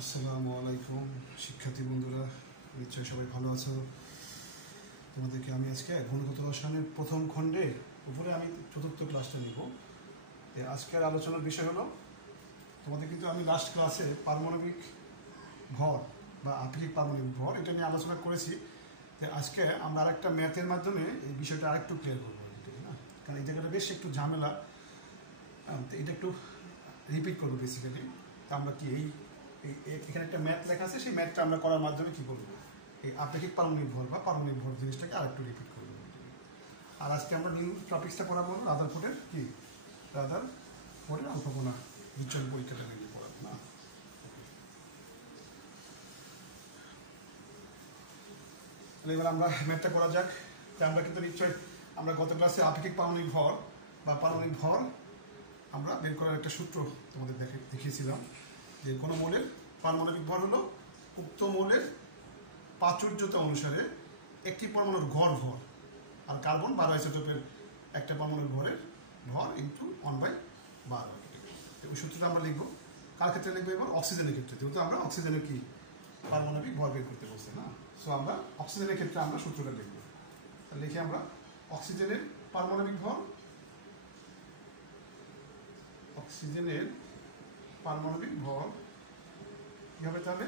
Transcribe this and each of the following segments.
আসসালামু আলাইকুম শিক্ষার্থী বন্ধুরা, নিশ্চয়ই সবাই ভালো আছো। তোমাদেরকে আমি আজকে ঘনগত রসায়নের প্রথম খণ্ডের উপরে আমি চতুর্থ ক্লাসটা নিব। আজকের আলোচনার বিষয় হলো, তোমাদের কিন্তু আমি লাস্ট ক্লাসে পারমাণবিক ভর বা আপেক্ষিক পারমাণবিক ভর এটা নিয়ে আলোচনা করেছি। তো আজকে আমরা আরেকটা ম্যাথের মাধ্যমে এই বিষয়টা আরেকটু ক্লিয়ার করবো, না কারণ এই জায়গাটা বেশ একটু ঝামেলা। তো এটা একটু রিপিট করবো বেসিক্যালি। তো আমরা কি এখানে একটা ম্যাথ লেখা আছে, সেই ম্যাথটা আমরা করার মাধ্যমে কী করবো, এই আপেক্ষিক পারমাণবিক ভর বা পারমাণবিক ভর জিনিসটাকে আরেকটু রিপিট করবো। আর আজকে আমরা নিউ টপিক্সটা পড়াবো রাদারফোর্ডের কি রাদারফোর্ডের আলফাকণা বিচ্ছুরণ পরীক্ষাটা নিয়ে পড়াবো না। তাহলে এবার আমরা ম্যাথটা করা যাক। যে আমরা কিন্তু নিশ্চয়ই আমরা গত ক্লাসে আপেক্ষিক পারমাণবিক ভর বা পারমাণবিক ভর আমরা বের করার একটা সূত্র তোমাদের দেখিয়েছিলাম, যে কোনো মৌলের পারমাণবিক ভর হলো উক্ত মৌলের প্রাচুর্যতা অনুসারে একটি পরমাণুর গড় ভর, আর কার্বন 12 আইসোটোপের একটা পরমাণুর ভরের ভর ইন্টু 1/12। ওই সূত্রটা আমরা লিখবো। কার ক্ষেত্রে লিখবো? এবার অক্সিজেনের ক্ষেত্রে, যেহেতু আমরা অক্সিজেনের কি পারমাণবিক ভর বের করতে বলছি না। সো আমরা অক্সিজেনের ক্ষেত্রে আমরা সূত্রটা লিখবো। লিখে আমরা অক্সিজেনের পারমাণবিক ভর, অক্সিজেনের পারমাণবিক ভর কি হবে তাহলে?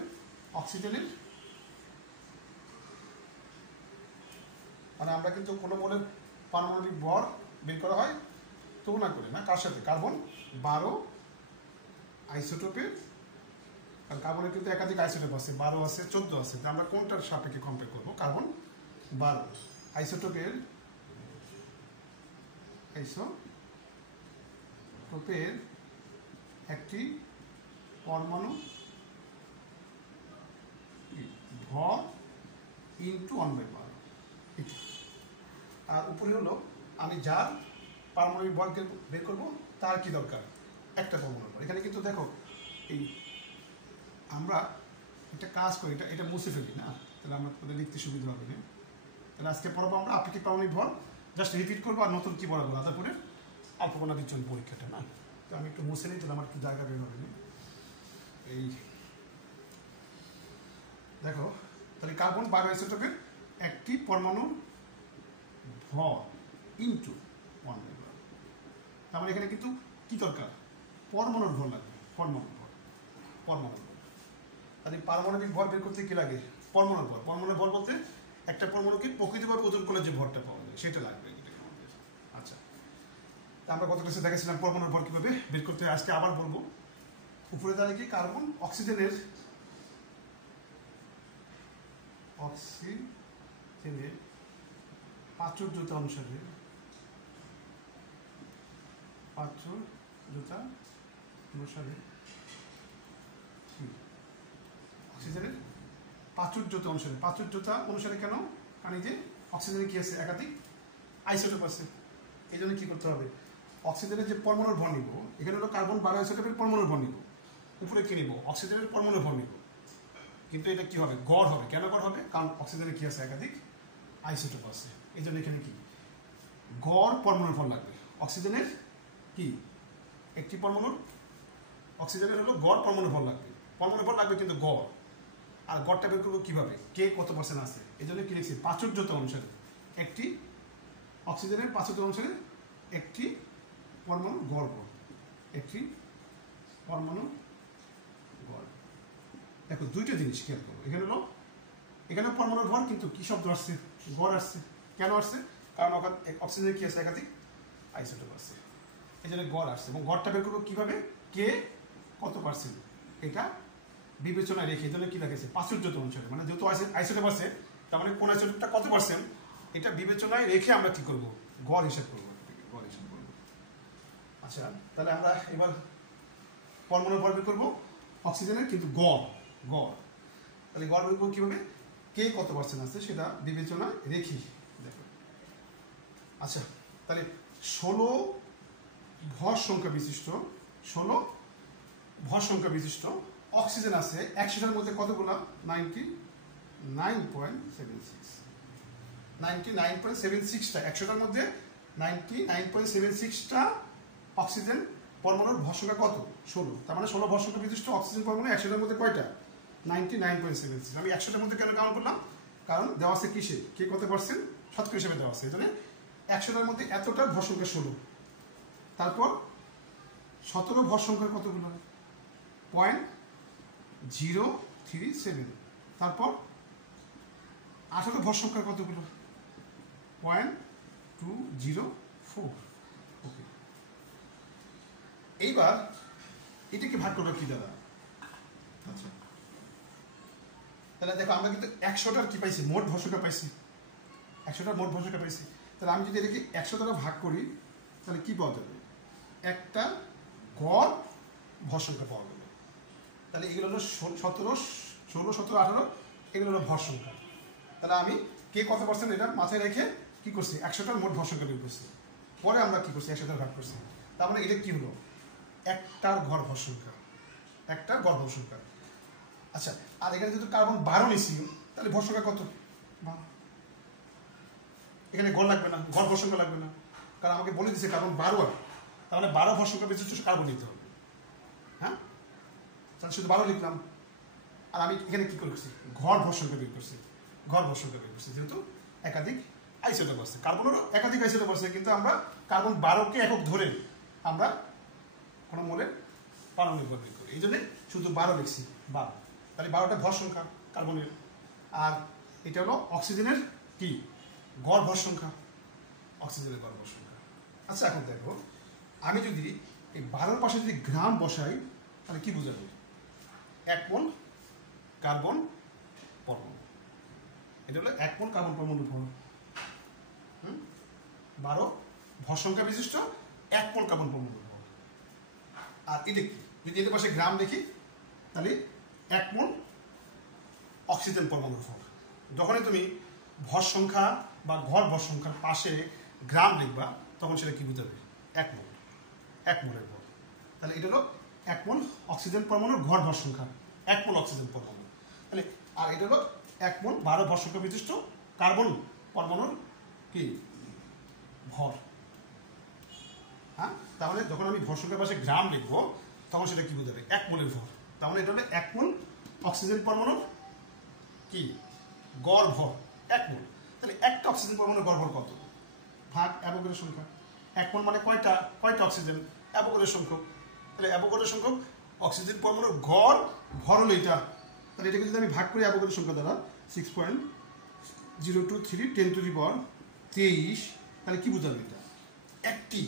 অক্সিজেনের, মানে আমরা কিন্তু কোনো মৌলের পারমাণবিক ভর বের করা হয় তুলনা করে, না কার সাথে? কার্বন 12 আইসোটোপের, কারণ কার্বনের কিন্তু একাধিক আইসোটোপ আছে, 12 আছে, 14 আছে। তো আমরা কোনটার সাপেক্ষে কম্পেয়ার করবো? কার্বন 12 আইসোটোপের একটি পরমাণু ভর ইন্টু 1/12। আর উপরে হলো আমি যার পারমাণবিক ভর বের করবো তার কি দরকার? একটা পরমাণুর ভর। এখানে কিন্তু দেখো, এই আমরা একটা কাজ করি, এটা মুছে ফেলি না, তাহলে আমরা লিখতে সুবিধা হবে না। তাহলে আজকে পড়াবো আমরা আপেক্ষিক পারমাণবিক ভর, জাস্ট রিপিট করবো। আর নতুন কি পড়াবো? রাদারফোর্ডের আলফাকণা বিচ্ছুরণ পরীক্ষাটা, না। তো আমি একটু মুছে নিই, তাহলে আমার একটু জায়গা বের হবে না। এই দেখো, তাহলে কার্বন 12 আইসোটোপের একটি পরমাণু ভর ইন্টু 1/12। তার মানে এখানে কিন্তু কি দরকার? পরমাণুর ভর লাগবে, পরমাণুর ভর। তাহলে পারমাণবিক ভর বের করতে কি লাগে? পরমাণুর ভর। পরমাণুর ভর বলতে একটা পরমাণুকে প্রকৃতিভাবে ওজন করলে যে ভরটা পাওয়া যায় সেটা লাগবে। আচ্ছা, আমরা গত ক্লাসে দেখেছিলাম পরমাণুর ভর কিভাবে বের করতে হয়, আজকে আবার বলবো। উপরে তাহলে কি কার্বন অক্সিজেনের প্রাচুর্যতা অনুসারে অক্সিজেনের প্রাচুর্যতা অনুসারে কেন? কারণ এই যে অক্সিজেনের কি আছে? একাধিক আইসোটোপ আছে। এই জন্য কি করতে হবে? অক্সিজেনের যে পরমাণুর ভর নিব, এখানে হলো কার্বন 12 আইসোটোপের পরমাণুর ভর নিব, উপরে কি নিব? অক্সিজেনের পরমাণুর ভর নিব। কিন্তু এটা কি হবে? গড় হবে। কেন গড় হবে? কারণ অক্সিজেনের কি আছে? একাধিক আইসোটোপ আছে। এই জন্য এখানে কি গড় পরমাণুর ভর লাগবে। অক্সিজেনের কি একটি পরমাণুর, অক্সিজেনের হলো গড় পরমাণু ভর লাগবে। পরমাণু ভর লাগবে কিন্তু গড়। আর গড়টা বের করবো কিভাবে? কে কত পার্সেন্ট আছে? এই জন্য কি লিখছি? প্রাচুর্যতা অনুসারে একটি, অক্সিজেনের প্রাচুর্য অনুসারে একটি পরমাণু গড় ভর, একটি পরমাণু গড়। দেখো দুইটা জিনিস খেয়াল করবো। এখানে হলো, এখানে পরমাণুর ভর, কিন্তু কি শব্দ আসছে? গড় আসছে। কেন আসছে? কারণ অক্সিজেনের কি আছে? একাধিক আইসোটোপ আছে। এই জন্য গড় আসছে। এবং গড়টা বের করবো কিভাবে? কে কত পার্সেন্ট, এটা বিবেচনায় রেখে। এই জন্য কি লেগেছে? প্রাচুর্যতা অনুসারে, মানে যেহেতু আইসোটোপ আছে, তার মানে কোন আইসোটোপটা কত পার্সেন্ট, এটা বিবেচনায় রেখে আমরা কি করবো? গড় হিসাব করবো। আচ্ছা, তাহলে আমরা এবার পরমাণুর ভর বের করবো অক্সিজেনের, কিন্তু গড়। তাহলে গড় বের করবো কিভাবে? কে কত পার্সেন্ট আছে সেটা বিবেচনায় রেখে। দেখো, আচ্ছা, তাহলে 16 ভর সংখ্যা বিশিষ্ট অক্সিজেন আছে 100টার মধ্যে কতগুলো? 99.76টা। 100টার মধ্যে 99.76টা অক্সিজেন পরমাণুর ভর সংখ্যা কত? 16। তার মানে 16 ভর সংখ্যা বিশিষ্ট অক্সিজেন পরমাণু 100টার মধ্যে কয়টা? 99.76। আমি 100টার মধ্যে কেন কাউন্ট করলাম? কারণ দেওয়া আছে কিসে, কে কত পার্সেন্ট শতকরা হিসেবে দেওয়া আছে। এই জন্য 100টার মধ্যে এতটা ভর সংখ্যা 16। তারপর 17 ভর সংখ্যার কতগুলো? 0.037। তারপর 18 ভর সংখ্যার কতগুলো? 0.204। ওকে, এইবার এটাকে ভাগ করবো কি দ্বারা? আচ্ছা, তাহলে দেখো আমরা কিন্তু 100টার কি পাইছি? মোট ভর সংখ্যা পাইছি। 100টার মোট ভর সংখ্যা পাইছি। তাহলে আমি যদি এটাকে 100 দ্বারা ভাগ করি তাহলে কি পাওয়া যাবে? একটা গড় ভর সংখ্যা পাওয়া যাবে। তাহলে এগুলো হলো 17, 16, 17, 18, এগুলো হলো ভর সংখ্যা। তাহলে আমি কে কত পার্সেন্ট এটা মাথায় রেখে কি করছি? 100টার মোট ভর সংখ্যা বের করছি। পরে আমরা কি করছি? 100 দ্বারা ভাগ করছি। তার মানে এটা কি হলো? একটার গড় ভর সংখ্যা, একটা গড় ভর সংখ্যা। আচ্ছা, আর এখানে যেহেতু কার্বন 12 নিছি, তাহলে ভর সংখ্যা কত? 12। এখানে গড় লাগবে না, গড় ভর সংখ্যা লাগবে না, কারণ আমাকে বলে দিচ্ছে কার্বন 12 আর, তাহলে 12 ভর সংখ্যা বিশিষ্ট কার্বন নিতে হবে। হ্যাঁ, তাহলে শুধু 12 লিখলাম। আর আমি এখানে কি করছি? গড় ভর সংখ্যা বের করছি, গড় ভর সংখ্যা বের করছি, যেহেতু একাধিক আইসোটোপ আছে। কার্বনেরও একাধিক আইসোটোপ আছে, কিন্তু আমরা কার্বন 12কে একক ধরে আমরা কোনো মোলের পারমাণবিক ভর বের করি। এই জন্য শুধু 12 লিখছি, 12। তাহলে 12টা ভর সংখ্যা কার্বনের। আর এটা হলো অক্সিজেনের কি? গড় ভর সংখ্যা, অক্সিজেনের গড় ভর সংখ্যা। আচ্ছা, এখন দেখো আমি যদি এই 12-র পাশে যদি গ্রাম বসাই তাহলে কি বোঝাবে? 1 মোল কার্বন পরমাণু। এটা হলো 1 মোল কার্বন পরমাণু ভর। 12 ভর সংখ্যা বিশিষ্ট 1 মোল কার্বন পরমাণু ভর। আর এটা কি? যদি এদের পাশে গ্রাম দেখি তাহলে 1 মোল অক্সিজেন পরমাণুর ভর। যখনই তুমি ভর সংখ্যা বা গড় ভর সংখ্যার পাশে গ্রাম লিখবা তখন সেটা কি বোঝাবে? 1 মোল, 1 মোলের ভর। তাহলে এটা হলো 1 মোল অক্সিজেন পরমাণুর গড় ভর সংখ্যা, 1 মোল অক্সিজেন পরমাণু। তাহলে আর এটা হলো 1 মোল 12 ভর সংখ্যা বিশিষ্ট কার্বন পরমাণুর কি ভর। হ্যাঁ, তাহলে যখন আমি ভর সংখ্যার পাশে গ্রাম লিখবো তখন সেটা কি বোঝাবে? 1 মোলের ভর। তাহলে এটা হলো 1 মোল অক্সিজেন পরমাণুর কি গড় ভর, 1 মোল। তাহলে একটা অক্সিজেন পরমাণুর গড় ভর কত? ভাগ অ্যাভোগাড্রো সংখ্যা। 1 মোল মানে কয়টা অক্সিজেন? অ্যাভোগাড্রো সংখ্যক। তাহলে অ্যাভোগাড্রো সংখ্যক অক্সিজেন পরমাণুর গড় ভর হলো এটা। তাহলে এটাকে যদি আমি ভাগ করি অ্যাভোগাড্রো সংখ্যা দ্বারা 6.023 10⁻23, তাহলে কি বোঝাবে এটা? একটি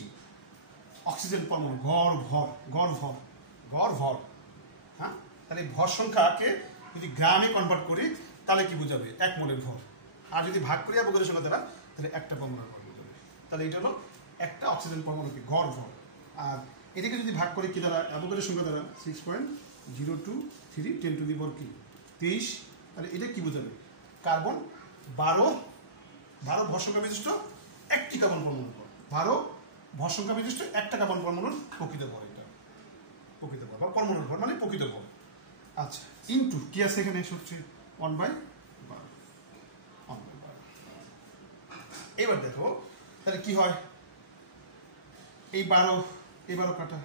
অক্সিজেন পরমাণু গড় ভর, গড় ভর, গড় ভর। হ্যাঁ, তাহলে ভর সংখ্যাকে যদি গ্রামে কনভার্ট করি তাহলে কি বোঝাবে? 1 মোলের ভর। আর যদি ভাগ করি অ্যাভোগাড্রো সংখ্যা দ্বারা তাহলে একটা পরমাণুর ভর বোঝাবে। তাহলে এটা হলো একটা অক্সিজেন পরমাণুকে গড় ভর। আর এটাকে যদি ভাগ করি কি দ্বারা? অ্যাভোগাড্রো সংখ্যা দ্বারা 6.023 10⁻23, তাহলে এটা কি বোঝাবে? কার্বন 12 ভর সংখ্যা বিশিষ্ট একটি কার্বন পরমাণুর ভর। 12 ভর সংখ্যা বিশিষ্ট একটা কার্বন পরমাণুর প্রকৃত ভর। এটা প্রকৃত ভর বা পরমাণুর ভর মানে প্রকৃত ভর। আচ্ছা, ইনটু কি আছে এখানে? সূত্রে 1/12। এবার দেখো তাহলে কি হয়? এই 12 কাটা।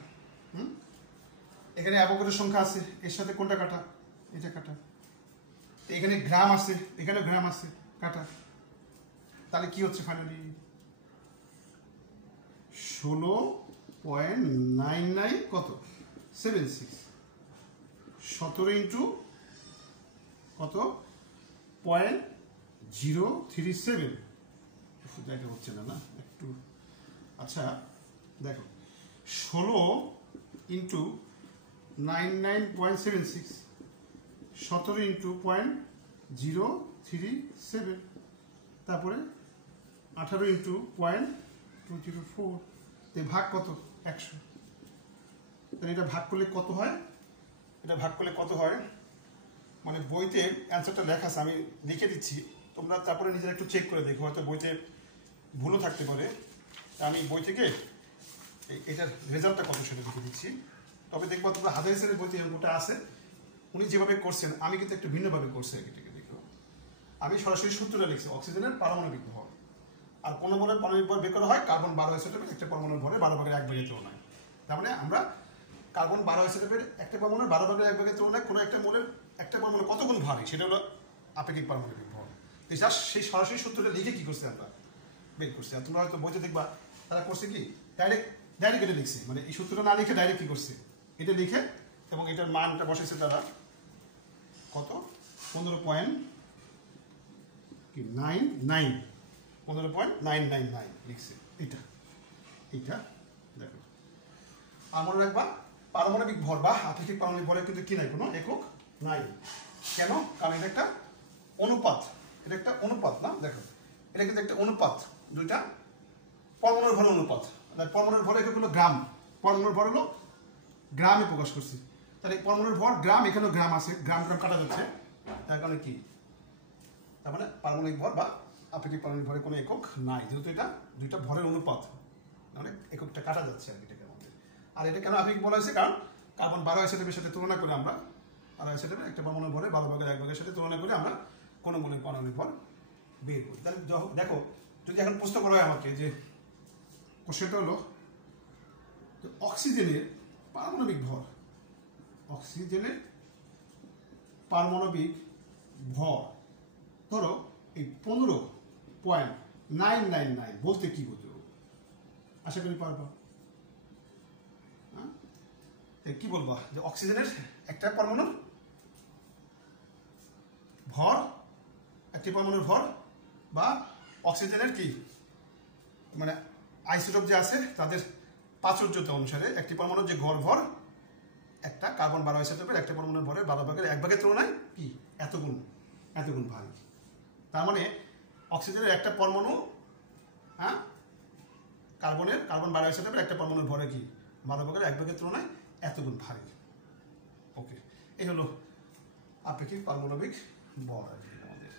এখানে অ্যাভোগাড্রো সংখ্যা আছে, এর সাথে কোনটা কাটা? এটা কাটা। এখানে গ্রাম আছে, এখানে গ্রাম আছে, কাটা। তাহলে কি হচ্ছে ফাইনালি? 16.99 কত? 76। 17 ইন্টু কত? 0.037। দেখা হচ্ছে না, না একটু। আচ্ছা দেখো, 16 ইন্টু 99.76, 17 ইন্টু 0.037, তারপরে 18 ইন্টু 0.204, ভাগ কত? 100। তাহলে এটা ভাগ করলে কত হয়? এটা ভাগ করলে কত হয় মানে বইতে অ্যান্সারটা লেখা আছে, আমি লিখে দিচ্ছি, তোমরা তারপরে নিজেরা একটু চেক করে দেখো, হয়তো বইতে ভুলও থাকতে পারে। আমি বই থেকে এটার রেজাল্টটা কত সেটা লিখে দিচ্ছি। তবে দেখবো তোমরা হাজারি স্যারের বইতে অঙ্কটা আছে, উনি যেভাবে করছেন আমি কিন্তু একটু ভিন্নভাবে করছি। এটাকে দেখো, আমি সরাসরি সূত্রটা লিখছি অক্সিজেনের পারমাণবিক ভর। আর কোনো বলের পারমাণবিক ভর বের করা হয় কার্বন 12 আইসোটোপের একটা পরমাণুর ভরে 12 ভাগের 1 ভাগের তুলনায়। তার মানে আমরা কার্বন 12 আইসোটোপের একটা পরমাণুর 12 ভাগের 1 ভাগের তুলনায় কোনো একটা মোলের একটা পরমাণু কত গুণ ভারী সেটা হলো আপেক্ষিক পারমাণবিক ভর। জাস্ট সেই সরাসরি সূত্রটা লিখে কি করছে আমরা বের করছি। আর তোমরা হয়তো বইতে দেখবা তারা করছে কি ডাইরেক্ট এটা লিখছে, মানে এই সূত্রটা না লিখে ডাইরেক্ট কি করছে এটা লিখে এবং এটার মানটা বসেছে তারা কত 15.999 লিখছে। এটা দেখো আর মনে রাখবা পারমাণবিক ভর বা আপেক্ষিক পারমাণবিক ভরের কিন্তু কি নাই কোনো একক নাই। কেন? কারণ এটা একটা অনুপাত, না দেখো এটা কিন্তু একটা অনুপাত, দুইটা পরমাণুর ভর অনুপাত। পরমাণুর ভর একক হলো গ্রাম, পরমাণুর ভর হলো গ্রামে প্রকাশ করছি। তাহলে পরমাণুর ভর গ্রাম, এখানেও গ্রাম আছে, গ্রাম কাটা যাচ্ছে, তার কারণে কি তার মানে পারমাণবিক ভর বা আপেক্ষিক পারমাণবিক ভরের কোনো একক নাই, যেহেতু এটা দুইটা ভরের অনুপাত, মানে এককটা কাটা যাচ্ছে আর এটাকে আমাদের। আর এটা কেন আপেক্ষিক বলা হয়েছে? কারণ কার্বন 12 আইসোটোপের সাথে তুলনা করে আমরা 12 আইসোটোপের একটা পরমাণুর ভরে 12 ভাগের 1 ভাগের সাথে তুলনা করে আমরা কোনো মূলের পারমাণবিক ভর বের করি। তাহলে দেখো যদি এখন প্রশ্ন করা হয় আমাকে যে কোশ্চেনটা হলো অক্সিজেনের পারমাণবিক ভর, অক্সিজেনের পারমাণবিক ভর ধরো এই 15.999 বলতে কি বোঝো? আশা করি পারবা। কি বলবা যে অক্সিজেনের একটা পরমাণুর ভর, একটি পরমাণুর ভর বা অক্সিজেনের কি মানে আইসোটোপ যে আছে তাদের প্রাচুর্যতা অনুসারে একটি পরমাণুর যে গড় ভর একটা কার্বন 12 আইসোটোপের একটা পরমাণুর ভরের 12 ভাগের 1 ভাগের তুলনায় কি এত গুণ ভারী। তার মানে অক্সিজেনের একটা পরমাণু কার্বন 12 আইসোটোপের একটা পরমাণুর ভরে কি 12 ভাগের 1 ভাগের তুলনায় এত গুণ ভারী। ওকে, এই হলো আপেক্ষিক পারমাণবিক ভর আমাদের।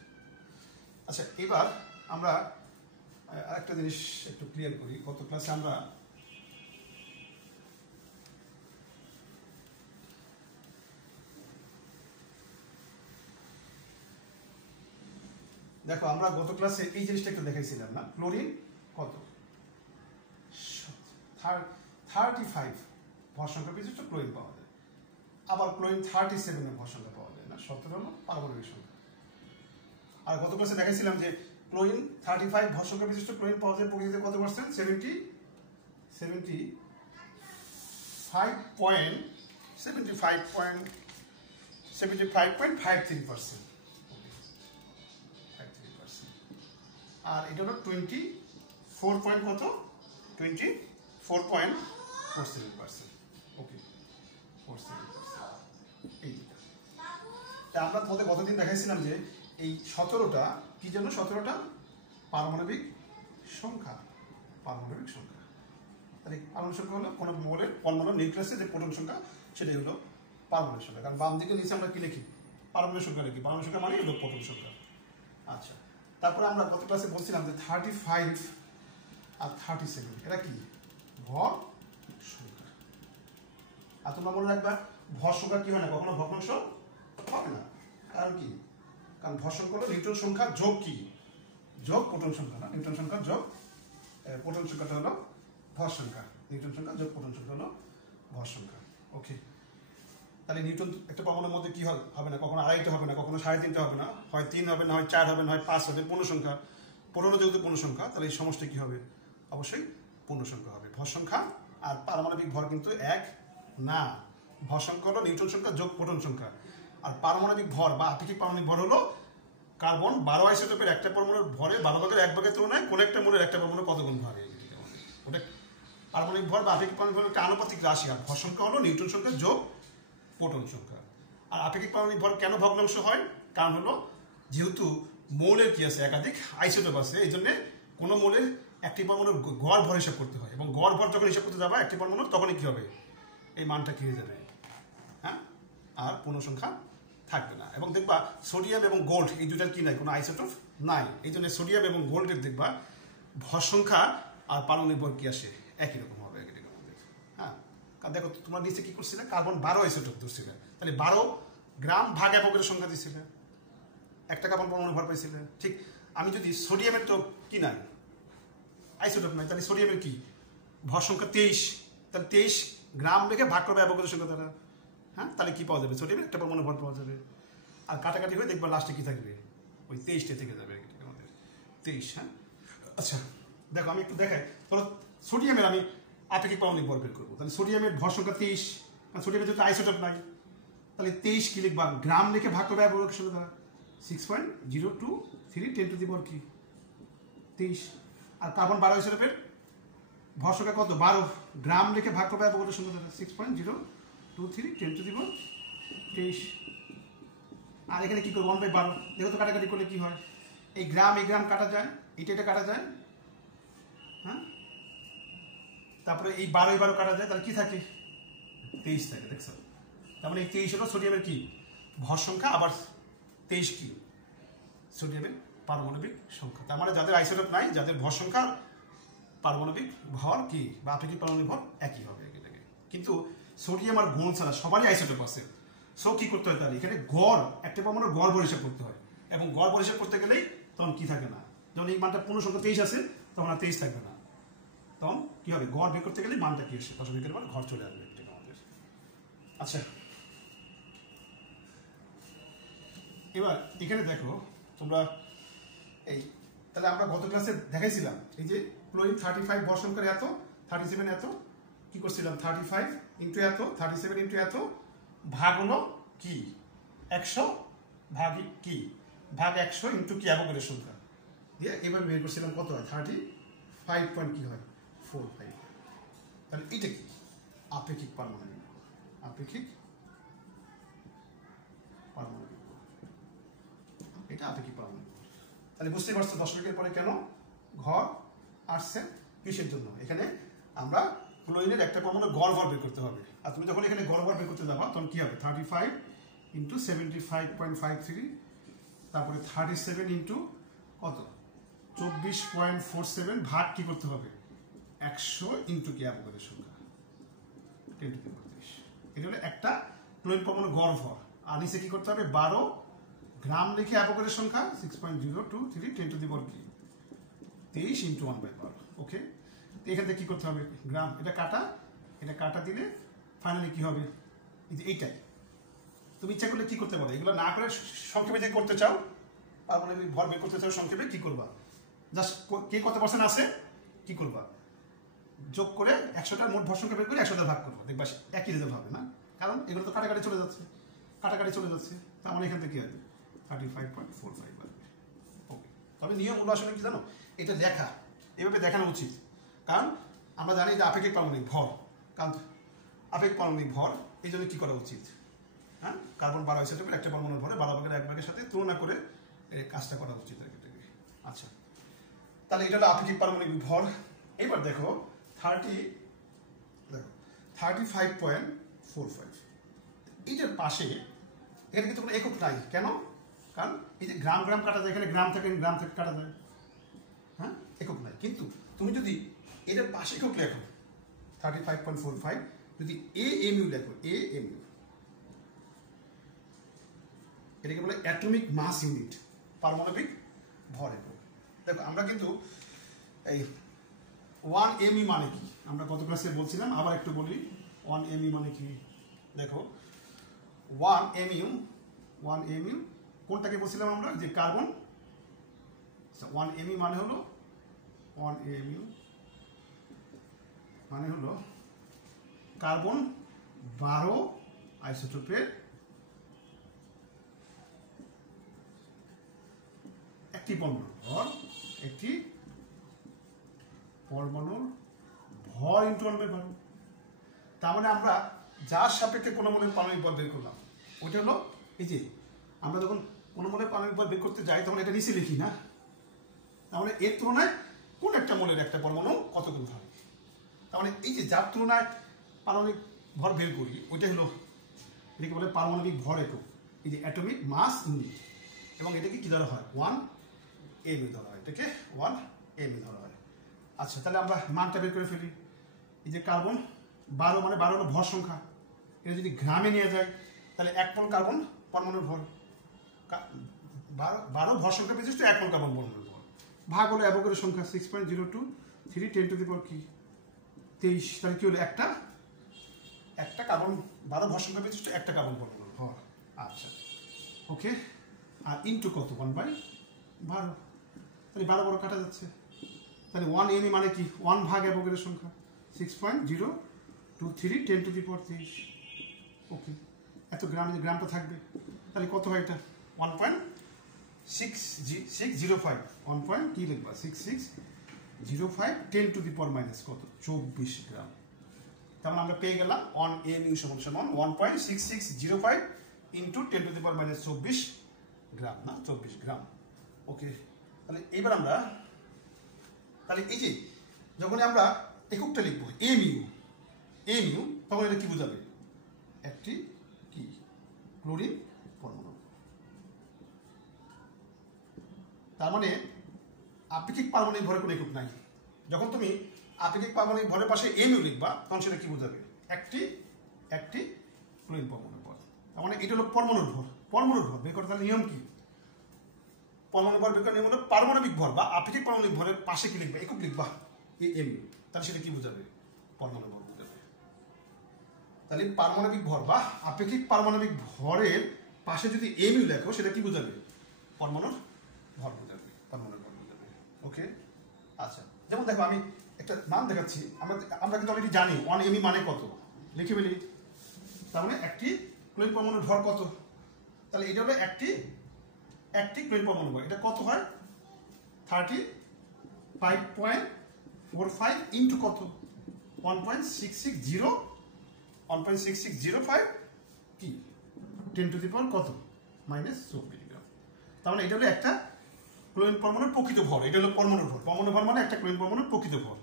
আচ্ছা, এবার আমরা আরেকটা জিনিস একটু ক্লিয়ার করি। গত ক্লাসে আমরা দেখো আমরা গত ক্লাসে এই জিনিসটা একটু দেখাইছিলাম না, ক্লোরিন কত 35 ভর সংখ্যা বিশিষ্ট ক্লোরিন পাওয়া যায়, আবার ক্লোরিন 37 এর ভর সংখ্যা পাওয়া যায় না, 17 হলো পারমাণবিক সংখ্যা। আর গত ক্লাসে দেখাইছিলাম যে ক্লোরিন 35 ভর সংখ্যা বিশিষ্ট ক্লোরিন পাওয়া যায় প্রকৃতিতে কত পার্সেন্ট? 75.53%। আর এটা হলো 24.47%। ওকে, 47%। এই তা আমরা তোমাদের গতদিন দেখাইছিলাম যে এই 17টা কি জন্য? 17টা পারমাণবিক সংখ্যা। তাহলে পারমাণবিক সংখ্যা হলো কোনো মোলের পরমাণু নিউক্লিয়াসে যে প্রোটন সংখ্যা সেটাই হলো পারমাণবিক সংখ্যা। কারণ বাম দিকে নিচে আমরা কি লিখি? পারমাণবিক সংখ্যা লিখি। পারমাণবিক সংখ্যা মানে হলো প্রোটন সংখ্যা। আচ্ছা, তারপরে আমরা গত ক্লাসে বলছিলাম যে 35 আর 37 এটা কি ভর সংখ্যা। আর তোমরা মনে রাখবা ভর সংখ্যা কি হয় না, কখনো ভগ্নাংশ হবে না। কারণ কি? কারণ ভর সংখ্যা হলো নিউটন সংখ্যা যোগ কি যোগ প্রোটন সংখ্যা, না নিউটন সংখ্যা যোগ প্রোটন সংখ্যাটা হলো ভর সংখ্যা, নিউটন সংখ্যা যোগ প্রোটন সংখ্যা হলো ভর সংখ্যা। ওকে, তাহলে নিউটন একটা পরমাণুর মধ্যে কি হবে না, কখনো আড়াইটা হবে না, কখনো 3.5 হবে না, হয় 3 হবে না, হয় 4 হবে না, হয় 5 হবে। পূর্ণ সংখ্যা, প্রোটন যেহেতু পূর্ণ সংখ্যা তাহলে এই সমষ্টি কি হবে? অবশ্যই পূর্ণ সংখ্যা হবে। ভর সংখ্যা আর পারমাণবিক ভর কিন্তু এক না। ভর সংখ্যা হলো নিউটন সংখ্যা যোগ প্রোটন সংখ্যা, আর পারমাণবিক ভর বা আপেক্ষিক পারমাণবিক ভর হলো কার্বন 12 আইসোটোপের একটা পরমাণুর ভরে 12 ভাগের 1 ভাগের তুলনায় কোন একটা মোলের একটা পরমাণু কত গুণ ভারী। ওটা পারমাণবিক ভর বা আপেক্ষিক পারমাণবিক ভর একটা আনুপাতিক রাশি। আর ভর সংখ্যা হলো নিউটন সংখ্যা যোগ প্রোটন সংখ্যা। আর আপেক্ষিক পারমাণবিক ভর কেন ভগ্নাংশ হয়? কারণ হলো যেহেতু মৌলের কি আছে একাধিক আইসোটোপ আছে, এই জন্য কোনো মৌলের একটি পরমাণুর গড় ভর হিসাব করতে হয়, এবং গড় ভর যখন হিসাব করতে যাবে একটি পরমাণুর তখনই কি হবে? এই মানটা কি হয়ে যাবে? হ্যাঁ, আর পূর্ণ সংখ্যা থাকবে না। এবং দেখবা সোডিয়াম এবং গোল্ড এই দুটার কি নাই, কোনো আইসোটোপ নাই। এই জন্য সোডিয়াম এবং গোল্ডের দেখবা ভর সংখ্যা আর পারমাণবিক ভর কি আসে একই রকম হবে। হ্যাঁ, দেখো তোমার নিচে কি করছিলে? কার্বন 12 আইসোটোপ ধরছিলে, তাহলে 12 গ্রাম ভাগ এককের সংখ্যা দিছিলে, একটা কার্বন পরমাণু ভর পাইছিলে। ঠিক আমি যদি সোডিয়ামের তো কি নাই আইসোটোপ নাই, তাহলে সোডিয়ামের কি ভর সংখ্যা 23, তাহলে 23 গ্রাম রেখে ভাগ করবে অ্যাভোগাড্রো সংখ্যা দ্বারা। হ্যাঁ, তাহলে কি পাওয়া যাবে? সোডিয়ামের একটা পরমাণু ভর পাওয়া যাবে। আর কাটাকাটি হয়ে দেখবা লাস্টে কি থাকবে? ওই 23টা থেকে যাবে আমাদের 23। হ্যাঁ, আচ্ছা দেখো আমি একটু দেখাই। ধরো সোডিয়ামের আমি আপেক্ষিক পারমাণবিক ভর বের করবো, তাহলে সোডিয়ামের ভর সংখ্যা 23, কারণ সোডিয়ামের যেহেতু আইসোটোপ নাই, তাহলে 23 কি লিখবা? গ্রাম রেখে ভাগ করবে অ্যাভোগাড্রো সংখ্যা দ্বারা। 6.023 10 টু দি পাওয়ার কি 23। আর কার্বন 12 আইসোটোপের ভর সংখ্যা কত? 12, গ্রাম রেখে ভাগ করবে অ্যাভোগাড্রো সংখ্যা দ্বারা। 6.023 10 টু দি পাওয়ার 23। আর এখানে কি করবো? 1/12। দেখো তো কাটাকাটি করলে কি হয়? এই গ্রাম কাটা যায়, এটা কাটা যায়। হ্যাঁ, তারপরে এই 12 কাটা যায়, তাহলে কি থাকে? 23 থাকে। দেখছো? তার মানে এই 23 হলো সোডিয়ামের কি ভর সংখ্যা, আবার 23 কি সোডিয়ামের পারমাণবিক সংখ্যা। তার মানে যাদের আইসোটোপ নাই, যাদের ভর সংখ্যা পারমাণবিক ভর কি বা আপেক্ষিক পারমাণবিক ভর একই হবে এটাকে। কিন্তু সোডিয়াম আর গুণ ছাড়া সবারই আইসোটোপ আছে। সো কি করতে হয়? তাহলে এখানে গড় একটা পরমাণুর গড় বর হিসাব করতে হয়, এবং গড় বর হিসাব করতে গেলেই তখন কি থাকে না, যখন এই মানটা পূর্ণ সংখ্যা 23 আছে তখন আর 23 থাকবে না, তখন কি হবে? গড় বের করতে গেলে মানটা কি আসে? দশমিকের মান ঘর চলে আসবে এটা আমাদের। আচ্ছা, এবার এখানে দেখো তোমরা এই, তাহলে আমরা গত ক্লাসে দেখাইছিলাম এই যে ক্লোরিন 35 ভর সংখ্যার এত, 37 এত, কি করছিলাম? 35 ইন্টু এত, 37 ইন্টু এত, ভাগ হলো কি 100, ভাগ কি ভাগ 100 ইন্টু কি অ্যাভোগাড্রো সংখ্যা দিয়ে এবার বের করছিলাম কত হয়? 35 পয়েন্ট কি হয়? 45। তাহলে এটা কি? আপেক্ষিক পারমাণবিক ভর। আপেক্ষিক পারমাণবিক ভর, এটা আপেক্ষিক পারমাণবিক ভর। তাহলে বুঝতে পারছো দশমিকের পরে কেন ঘর আসছে, কিসের জন্য? এখানে আমরা ক্লোরিনের একটা পরমাণু গড় ভর বের করতে হবে। আর তুমি যখন এখানে গড় ভর বের করতে যাবা তখন কি হবে? 35 ইন্টু 75.53, তারপরে 37 ইন্টু কত? 24.47, ভাগ কি করতে হবে? 100 ইন্টু কি অ্যাভোগাড্রো সংখ্যা 10 টু দি পাওয়ার 23। এটা হলো একটা ক্লোরিন পরমাণু গড় ভর। আর নিচে কি করতে হবে? 12 গ্রাম লিখে অ্যাভোগাড্রো সংখ্যা 6.023 10 টু দি পাওয়ার কি 23 ইন্টু 1/12। ওকে, এখান থেকে কি করতে হবে? গ্রাম এটা কাটা দিলে ফাইনালি কি হবে? এই যে এইটাই। তুমি ইচ্ছা করলে কি করতে পারো? এগুলো না করে সংক্ষেপে যে করতে চাও, পারমাণবিক ভর বের করতে চাও সংক্ষেপে, কি করবা? জাস্ট কে কত পার্সেন্ট আছে কি করবা? যোগ করে 100টার মোট ভর সংখ্যা বের করে 100টা ভাগ করবো, দেখবা একই রেজাল্ট হবে না, কারণ এগুলো তো কাটাকাটি চলে যাচ্ছে। তার মানে এখান থেকে কি হবে? 35.45 আসবে। ওকে, তবে নিয়ম হলো আসলে কি জানো? এটা লেখা এভাবে দেখানো উচিত, কারণ আমরা জানি যে আপেক্ষিক পারমাণবিক ভর, কারণ আপেক্ষিক পারমাণবিক ভর এই জন্য কি করা উচিত? হ্যাঁ, কার্বন 12 আইসোটোপের একটা পরমাণুর ভরে 12 ভাগের 1 ভাগের সাথে তুলনা করে এই কাজটা করা উচিত এটাকে। আচ্ছা, তাহলে এটা হলো আপেক্ষিক পারমাণবিক ভর। এবার দেখো 35.45, এইটার পাশে এখানে কিন্তু কোনো একক নাই। কেন? কারণ এই যে গ্রাম কাটা যায়, এখানে গ্রাম থেকে কাটা যায়। হ্যাঁ, একক নাই। কিন্তু তুমি যদি এটার পাশে একক লেখো 35.45, যদি AMU লেখো, AMU এটাকে বলে অ্যাটমিক মাস ইউনিট, পারমাণবিক ভর একক। দেখো আমরা কিন্তু এই 1 MU মানে কি আমরা গত ক্লাসে বলছিলাম, আবার একটু বলি 1 MU মানে কি। দেখো 1 MU কোনটাকে বলছিলাম আমরা? যে কার্বন। 1 MU মানে হলো 1 MU মানে হলো কার্বন 12 আইসোটোপের একটি পরমাণুর ভর, একটি পরমাণুর ভর ইন্টু 1/12। তার মানে আমরা যার সাপেক্ষে কোনো মনের পারমাণবিক ভর বের করলাম, ওইটা হলো এই যে আমরা যখন কোনো মনের পারমাণবিক ভর বের করতে যাই তখন এটা নিচে লিখি না, তার মানে এর তুলনায় কোন একটা মনের একটা পরমাণু কতগুলো হবে। তার মানে এই যে যার তুলনায় পারমাণবিক ভর বের করি ওইটা হলো, এটাকে বলে পারমাণবিক ভর একক, এই যে অ্যাটমিক মাস ইউনিট। এবং এটাকে কি ধরা হয়? 1 MU ধরা হয়, এটাকে 1 MU ধরা হয়। আচ্ছা, তাহলে আমরা মানটা বের করে ফেলি। এই যে কার্বন 12 মানে 12 হলো ভর সংখ্যা, এটা যদি গ্রামে নিয়ে যায় তাহলে 1 মোল কার্বন পরমাণুর ভর, 12 ভর সংখ্যা বিশিষ্ট 1 মোল কার্বন পরমাণুর ভর, ভাগ হলো অ্যাভোগাড্রো সংখ্যা 6.023 10 টু দি পাওয়ার কি 23। তাহলে কি হলো? একটা একটা কার্বন 12 ভর সংখ্যা বিশিষ্ট একটা কার্বন পরমাণুর ভর। আচ্ছা ওকে, আর ইনটু কত 1/12, তাহলে 12 বড় কাটা যাচ্ছে, তাহলে 1 এন মানে কি 1 ভাগ অ্যাভোগাড্রোর সংখ্যা 6.023 10⁻23। ওকে, এত গ্রামটা থাকবে, তাহলে কত হয় এটা 1.6605 1. কি লিখবা 6605 10⁻⁻ কত 24 গ্রাম। তাহলে আমরা পেয়ে গেলাম 1 AMU সমান 1.6605 ইন্টু 10⁻⁻24 গ্রাম, না 24 গ্রাম। ওকে, তাহলে এইবার আমরা তাহলে এই যে যখন আমরা এককটা লিখবো AMU তখন এটা কি বোঝাবে, একটি কি ক্লোরিন পরমাণু। তার মানে আপেক্ষিক পারমাণবিক ভরের কোনো একক নাই। যখন তুমি আপেক্ষিক পারমাণবিক ভরের পাশে AMU লিখবা তখন সেটা কি বোঝাবে, একটি ক্লোরিন পরমাণুর ভর। তার মানে এটা হলো পরমাণুর ভর বের করার নিয়ম কি, পরমাণু ভর বের করার নিয়ম হলো পারমাণবিক ভর বা আপেক্ষিক পারমাণবিক ভরের পাশে কি লিখবা, একক লিখবা AMU, তাহলে সেটা কি বোঝাবে, পরমাণু ভর বোঝাবে। তাহলে পারমাণবিক ভর বা আপেক্ষিক পারমাণবিক ভরের পাশে যদি AMU লেখো সেটা কি বোঝাবে, পরমাণুর ভর বোঝাবে, পরমাণুর ভর বোঝাবে। ওকে, আচ্ছা যেমন দেখো আমি একটা মান দেখাচ্ছি, আমরা কিন্তু অলরেডি জানি 1 AMU মানে কত, লিখে ফেলি। তার মানে একটি ক্লোরিন পরমাণুর ভর কত, তাহলে এটা হলো একটি ক্লোরিন পরমাণু ভর, এটা কত হয় 35.45 ইন্টু কত 1.6605 কি 10⁻⁻ কত -24 গ্রাম। তার মানে এটা হলো একটা ক্লোরিন পরমাণুর প্রকৃত ভর, এটা হলো পরমাণুর ভর মানে একটা ক্লোরিন পরমাণুর প্রকৃত ভর।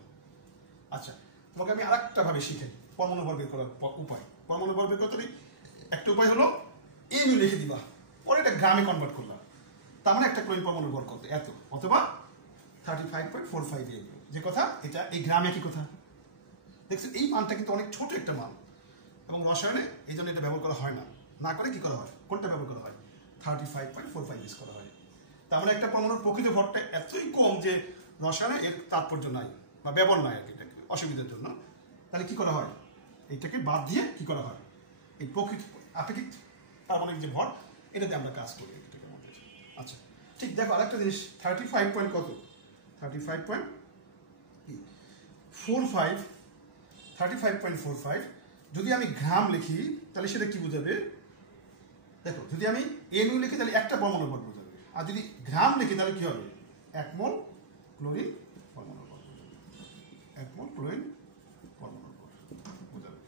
আচ্ছা তোমাকে আমি আরেকটা ভাবে শিখাই পরমাণু ভর বের করার উপায়। পরমাণু ভর বের করতে একটা উপায় হলো AMU লিখে দিবা, পরে এটা গ্রামে কনভার্ট করলাম, তার মানে একটা ক্লোরিন পরমাণুর ভর কত এত, অথবা 35.45 AMU। যে কথা এটা এই গ্রামে কি কথা দেখছো, এই মানটা কিন্তু অনেক ছোট একটা মান এবং রসায়নে এই জন্য এটা ব্যবহার করা হয় না করে কি করা হয়, কোনটা ব্যবহার করা হয় 35.45 ইউজ করা হয়। তার মানে একটা পরমাণুর প্রকৃত ভরটা এতই কম যে রসায়নে এর তাৎপর্য নাই বা ব্যবহার নাই আর কি, এটাকে অসুবিধার জন্য। তাহলে কি করা হয়, এইটাকে বাদ দিয়ে কি করা হয়, এই প্রকৃত আপেক্ষিক পারমাণবিক যে ভর এটাতে আমরা কাজ করি এটাকে আমাদের। আচ্ছা ঠিক দেখো আরেকটা জিনিস 35.45 যদি আমি গ্রাম লিখি তাহলে সেটা কি বোঝাবে, দেখো যদি আমি AMU লিখি তাহলে একটা পরমাণু ভর বোঝাবে, আর যদি গ্রাম লিখি তাহলে কি হবে 1 মোল ক্লোরিন পরমাণু ভর বোঝাবে, 1 মোল ক্লোরিন পরমাণু ভর বোঝাবে।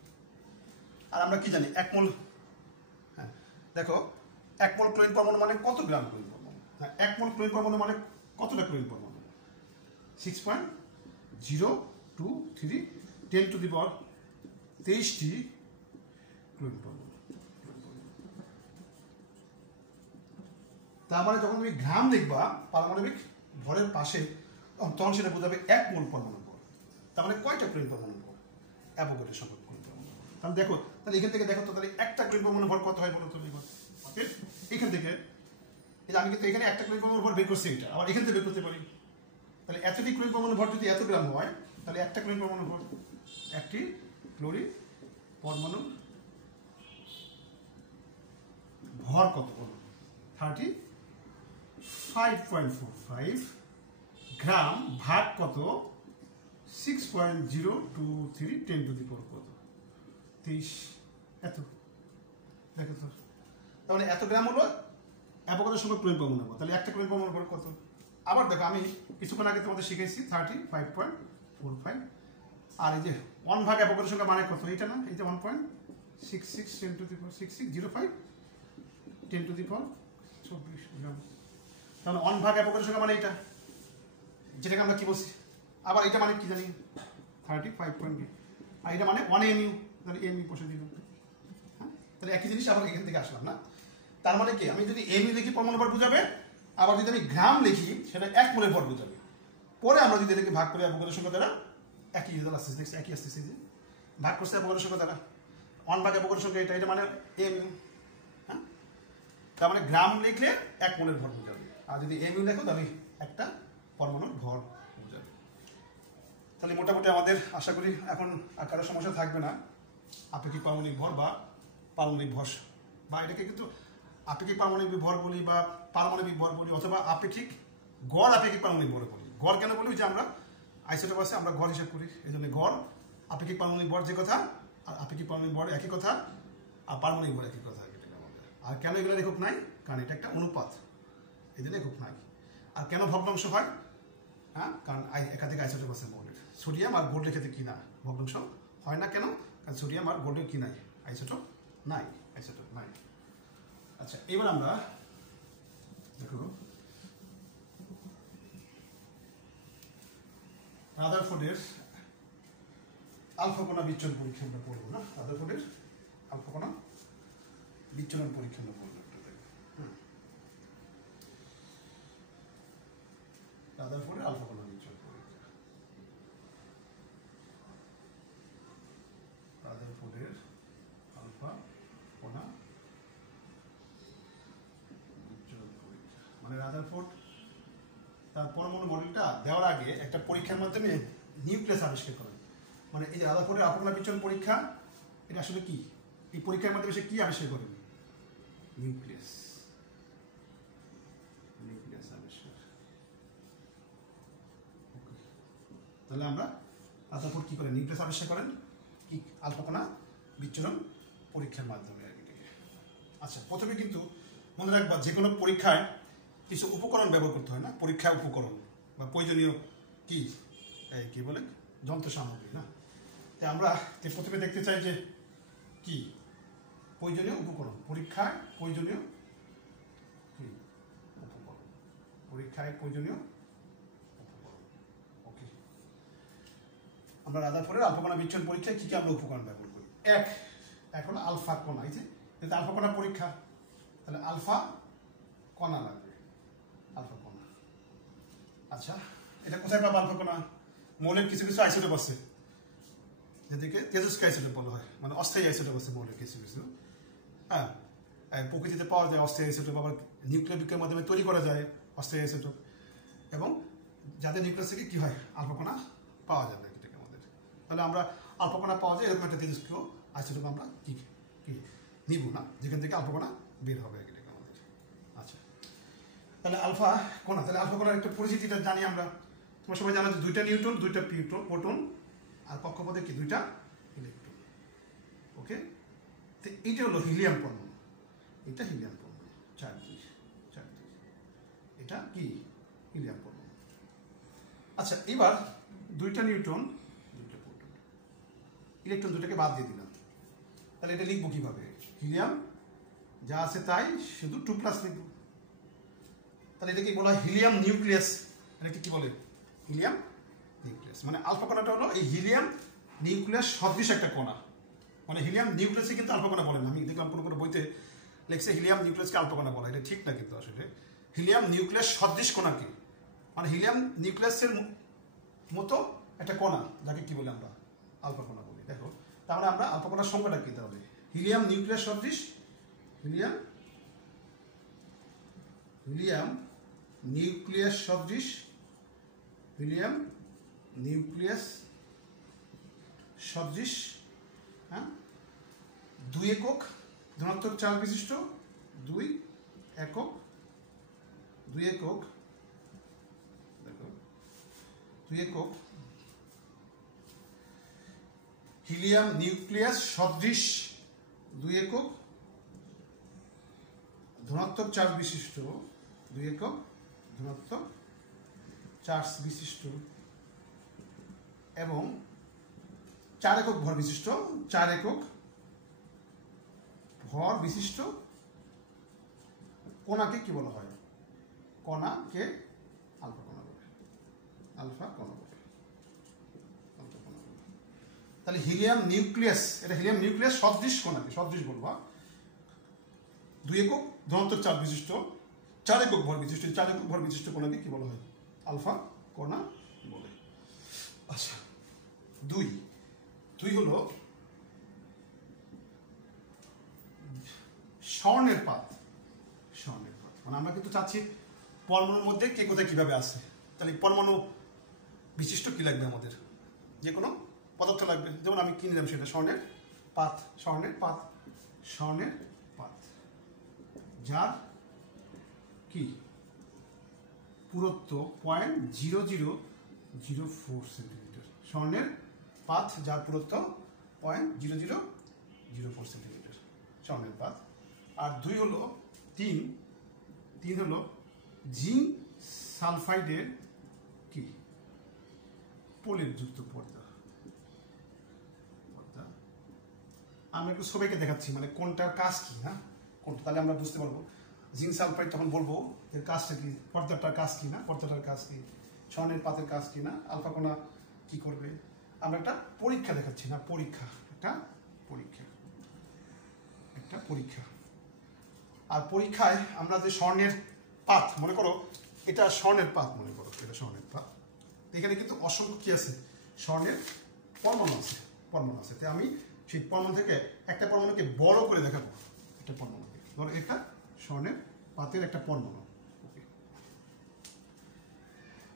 আর আমরা কি জানি 1 মোল, হ্যাঁ দেখো 1 মোল ক্লোরিন পরমাণু মানে কত গ্রাম ক্লোরিন পরমাণু, হ্যাঁ 1 মোল ক্লোরিন পরমাণু মানে কতটা ক্লোরিন পরমাণু 6.023 10⁻23টি ক্লোরিন পরমাণু। তার মানে যখন তুমি গ্রাম লিখবা পারমাণবিক ভরের পাশে তখন সেটা বোঝাবে 1 মোল পরমাণু ভর। তার মানে কয়টা ক্লোরিন পরমাণু ভর, অ্যাভোগাড্রো সংখ্যক ক্লোরিন পরমাণু ভর। তাহলে দেখো তাহলে এখান থেকে দেখো তো তাহলে একটা ক্লোরিন পরমাণু ভর কত হয় বলো তো। ওকে, এখান থেকে আমি কিন্তু এখানে একটা ক্লোরিন পরমাণু ভর বের করছি, এটা আবার এখান থেকে বের করতে পারি। তাহলে এতটি ক্লোরিন পরমাণু ভর যদি এত গ্রাম হয় তাহলে একটা ক্লোরিন পরমাণু ভর, একটি ক্লোরিন পরমাণু ভর কত বলো 35.45 গ্রাম ভাগ কত 6.023 10⁻⁻ কত 23, এত দেখো তো। তাহলে এত গ্রাম হলো অ্যাভোগাড্রো সংখ্যক ক্লোরিন পরমাণু ভর, তাহলে একটা ক্লোরিন পরমাণু ভর কত। আবার দেখো আমি কিছুক্ষণ আগে তোমাদের শিখেছি 35.45, আর এই যে 1 ভাগ অ্যাভোগাড্রো সংখ্যা মানে কত, এটা না, এই যে 1.6605 10⁻24 গ্রাম। তাহলে 1 ভাগ অ্যাভোগাড্রো সংখ্যা মানে এটা, যেটাকে আমরা কি বলছি, আবার এটা মানে কি জানি 35. আর এটা মানে 1 AMU, তাহলে AMU বসে দিলাম। হ্যাঁ তাহলে একই জিনিস আবার এখান থেকে আসলাম না। তার মানে কি আমি যদি AMU লিখি পরমাণু ভর বোঝাবে, আবার যদি আমি গ্রাম লিখি সেটা 1 মোলের ভর বোঝাবে। পরে আমরা যদি এটাকে ভাগ করি অ্যাভোগাড্রো সংখ্যা দ্বারা, একই আসতেছে দেখছি, একই আসতেছে যে ভাগ করছে অ্যাভোগাড্রো সংখ্যা দ্বারা 1 ভাগ অ্যাভোগাড্রো সংখ্যা এটা মানে AMU। হ্যাঁ তার মানে গ্রাম লিখলে 1 মোলের ভর বোঝাবে, আর যদি AMU লেখো তাহলে একটা পরমাণুর ভর বোঝাবে। তাহলে মোটামুটি আমাদের আশা করি এখন আর কারো সমস্যা থাকবে না। আপেক্ষিক পারমাণবিক ভর বা পারমাণবিক ভর, বা এটাকে কিন্তু আপেক্ষিক পারমাণবিক ভর বলি বা পারমাণবিক ভর বলি, অথবা আপেক্ষিক গড় আপেক্ষিক পারমাণবিক ভর বলি। গড় কেন বলি? যে আমরা আইসোটোপ আছে, আমরা গড় হিসাব করি, এই জন্য গড় আপেক্ষিক পারমাণবিক ভর যে কথা, আর আপেক্ষিক পারমাণবিক ভর একই কথা, আর পারমাণবিক ভর একই কথা। আর কেন এগুলো একক নাই? কারণ এটা একটা অনুপাত, এই জন্য একক নাই। আর কেন ভগ্নাংশ হয়? হ্যাঁ, কারণ একাধিক আইসোটোপ আছে মৌলের। সোডিয়াম আর গোল্ডের ক্ষেত্রে কি না ভগ্নাংশ হয় না কেন? কারণ সোডিয়াম আর গোল্ডের কি নাই? আইসোটোপ নাই, আইসোটোপ নাই। আচ্ছা, এবার আমরা দেখো রাদারফোর্ডের আলফা কণা বিচ্ছুরণ পরীক্ষা আমরা পড়বো না? রাদারফোর্ডের আলফা কণা বিচ্ছুরণ পরীক্ষা আমরা পড়বো। রাদারফোর্ডের আলফা কণা বিচ্ছুরণ পরীক্ষা, রাদারফোর্ডের আলফা কণা বিচ্ছুরণ পরীক্ষা। মানে রাদারফোর্ড তার পরমাণু মডেলটা দেওয়ার আগে একটা পরীক্ষার মাধ্যমে নিউক্লিয়াস আবিষ্কার করেন। মানে এই যে রাদারফোর্ডের আলফা কণা বিচ্ছুরণ পরীক্ষা, এটা আসলে কি? এই পরীক্ষার মাধ্যমে সে কি আবিষ্কার করেন? নিউক্লিয়াস, নিউক্লিয়াস আবিষ্কার। তাহলে আমরা রাদারফোর্ড কি করেন? নিউক্লিয়াস আবিষ্কার করেন কি? আলফা কণা বিচ্ছুরণ পরীক্ষার মাধ্যমে আর কি। আচ্ছা, প্রথমে কিন্তু মনে রাখবা যে কোনো পরীক্ষায় কিছু উপকরণ ব্যবহার করতে হয় না? পরীক্ষা উপকরণ বা প্রয়োজনীয় কি কি বলে যন্ত্র সামগ্রী না? তাই আমরা প্রথমে দেখতে চাই যে কি প্রয়োজনীয় উপকরণ, পরীক্ষায় প্রয়োজনীয় কি উপকরণ, পরীক্ষায় প্রয়োজনীয় উপকরণ। ওকে, আমরা রাদারফোর্ডের আলফা কণা বিচ্ছুরণ পরীক্ষায় কি কি আমরা উপকরণ ব্যবহার করি? এখন আলফা কণা, এই যে আলফা কণা পরীক্ষা, তাহলে আলফা কণা লাগবে, আলফা কণা। আচ্ছা, এটা কোথায় পাবো আলফা কণা? মৌলের কিছু কিছু আইসোটোপ আছে যেদিকে তেজস্ক্রিয় আইসোটোপ বলা হয়, মানে অস্থায়ী আইসোটোপ আছে মৌলের কিছু কিছু। হ্যাঁ, প্রকৃতিতে পাওয়া যায় অস্থায়ী আইসোটোপ, আবার নিউক্লিয়ার বিক্রিয়ার মাধ্যমে তৈরি করা যায় অস্থায়ী আইসোটোপ, এবং যাদের নিউক্লিয়াস থেকে কি হয় আলফা কণা পাওয়া যাবে এটাকে আমাদের। তাহলে আমরা আলফা কণা পাওয়া যায় এরকম একটা তেজস্ক্রিয় আইসোটোপ আমরা কি নিব না, যেখান থেকে আলফা কণা বের হবে এটাকে আমাদের। আচ্ছা, তাহলে আলফা কণা, তাহলে আলফা কণার একটা পরিচিতিটা জানি আমরা। তোমরা সবাই জানো যে 2টা নিউট্রন, 2টা প্রোটন, আর কক্ষপথে কি 2টা ইলেকট্রন। ওকে, তো এইটা হলো হিলিয়াম পরমাণু, এটা হিলিয়াম পরমাণু 4 এটা কি হিলিয়াম পরমাণু। আচ্ছা, এবার 2টা নিউট্রন, 2টা প্রোটন, ইলেকট্রন 2টাকে বাদ দিয়ে দিলাম, তাহলে এটা লিখবো কিভাবে? হিলিয়াম যা আছে তাই, শুধু 2+ লিখবো। তাহলে এটাকে বলা হয় হিলিয়াম নিউক্লিয়াস। এটাকে কি বলে? Helium nucleus. মানে আলফা কণাটা হলো এই হিলিয়াম নিউক্লিয়াস সদৃশ একটা কণা। মানে হিলিয়াম নিউক্লিয়াসে কিন্তু আলফা কণা বলে না। আমি দেখলাম কোনো কোনো বইতে লেখছে হিলিয়াম নিউক্লিয়াসকে আলফা কণা বলা, এটা ঠিক না কিন্তু আসলে হিলিয়াম নিউক্লিয়াস সদৃশ কণা কি, মানে হিলিয়াম নিউক্লিয়াসের মতো একটা কণা, যাকে কি বলে আমরা আলফা কণা বলি। দেখো, তাহলে আমরা আলফা কণার সংখ্যাটা কি? তাহলে হিলিয়াম নিউক্লিয়াস সদৃশ, হিলিয়াম নিউক্লিয়াস সদৃশ, হিলিয়াম নিউক্লিয়াস সদৃশ, হ্যাঁ, 2 একক ধনাত্মক চার্জ বিশিষ্ট, 2 একক, 2 একক, দেখো 2 একক হিলিয়াম নিউক্লিয়াস সদৃশ, 2 একক ধনাত্মক চার্জ বিশিষ্ট, 2 একক ধনাত্মক চার্জ বিশিষ্ট, এবং 4 একক ভর বিশিষ্ট, 4 একক ভর বিশিষ্ট কণাকে কি বলা হয়? কণাকে আলফা কণা বলে, আলফা কণা বলে, আলফা কণা বলে। তাহলে হিলিয়াম নিউক্লিয়াস, এটা হিলিয়াম নিউক্লিয়াস সদৃশ কণাকে, সদৃশ বলবা, 2 একক ধনাত্মক চার্জ বিশিষ্ট, 4 একক ভর বিশিষ্ট, 4 একক ভর বিশিষ্ট কণাকে কি বলা হয়? আলফা কণা বলে। আচ্ছা, 2 হলো স্বর্ণের পাত, স্বর্ণের পাত। মানে আমরা কিন্তু চাচ্ছি পরমাণুর মধ্যে কে কোথায় কিভাবে আছে। তাহলে পরমাণু বিশিষ্ট কি লাগবে আমাদের? যে কোনো পদার্থ লাগবে। যেমন আমি কি নিলাম সেটা স্বর্ণের পাত, স্বর্ণের পাত, স্বর্ণের পাত যার কি পুরুত্ব 0.0004 সেন্টিমিটার। স্বর্ণের পাত যার পুরুত্ব 0.0004 সেন্টিমিটার স্বর্ণের পাত। আর তিন হলো জিঙ্ক সালফাইডের কি প্রলেপযুক্ত পর্দা। আমরা একটু সবাইকে দেখাচ্ছি মানে কোনটার কাজ কি, হ্যাঁ কোনটা, তাহলে আমরা বুঝতে পারবো। জিঙ্ক সালফাইড তখন বলবো এর কাজটা কি, পর্দাটার কাজ কি না, পর্দাটার কাজ কি, স্বর্ণের পাতের কাজ কি না, আলফা কোনা কি করবে। আমরা একটা পরীক্ষা দেখাচ্ছি না, একটা পরীক্ষা। আর পরীক্ষায় আমরা যে স্বর্ণের পাত মনে করো, এটা স্বর্ণের পাত মনে করো, এটা স্বর্ণের পাত। এখানে কিন্তু অসংখ্য কি আছে, স্বর্ণের পরমাণু আছে। তাই আমি সেই পরমাণু থেকে একটা পরমাণুকে বড় করে দেখাবো, একটা পরমাণুকে ধরো এটা স্বর্ণের পাতের একটা পরমাণু,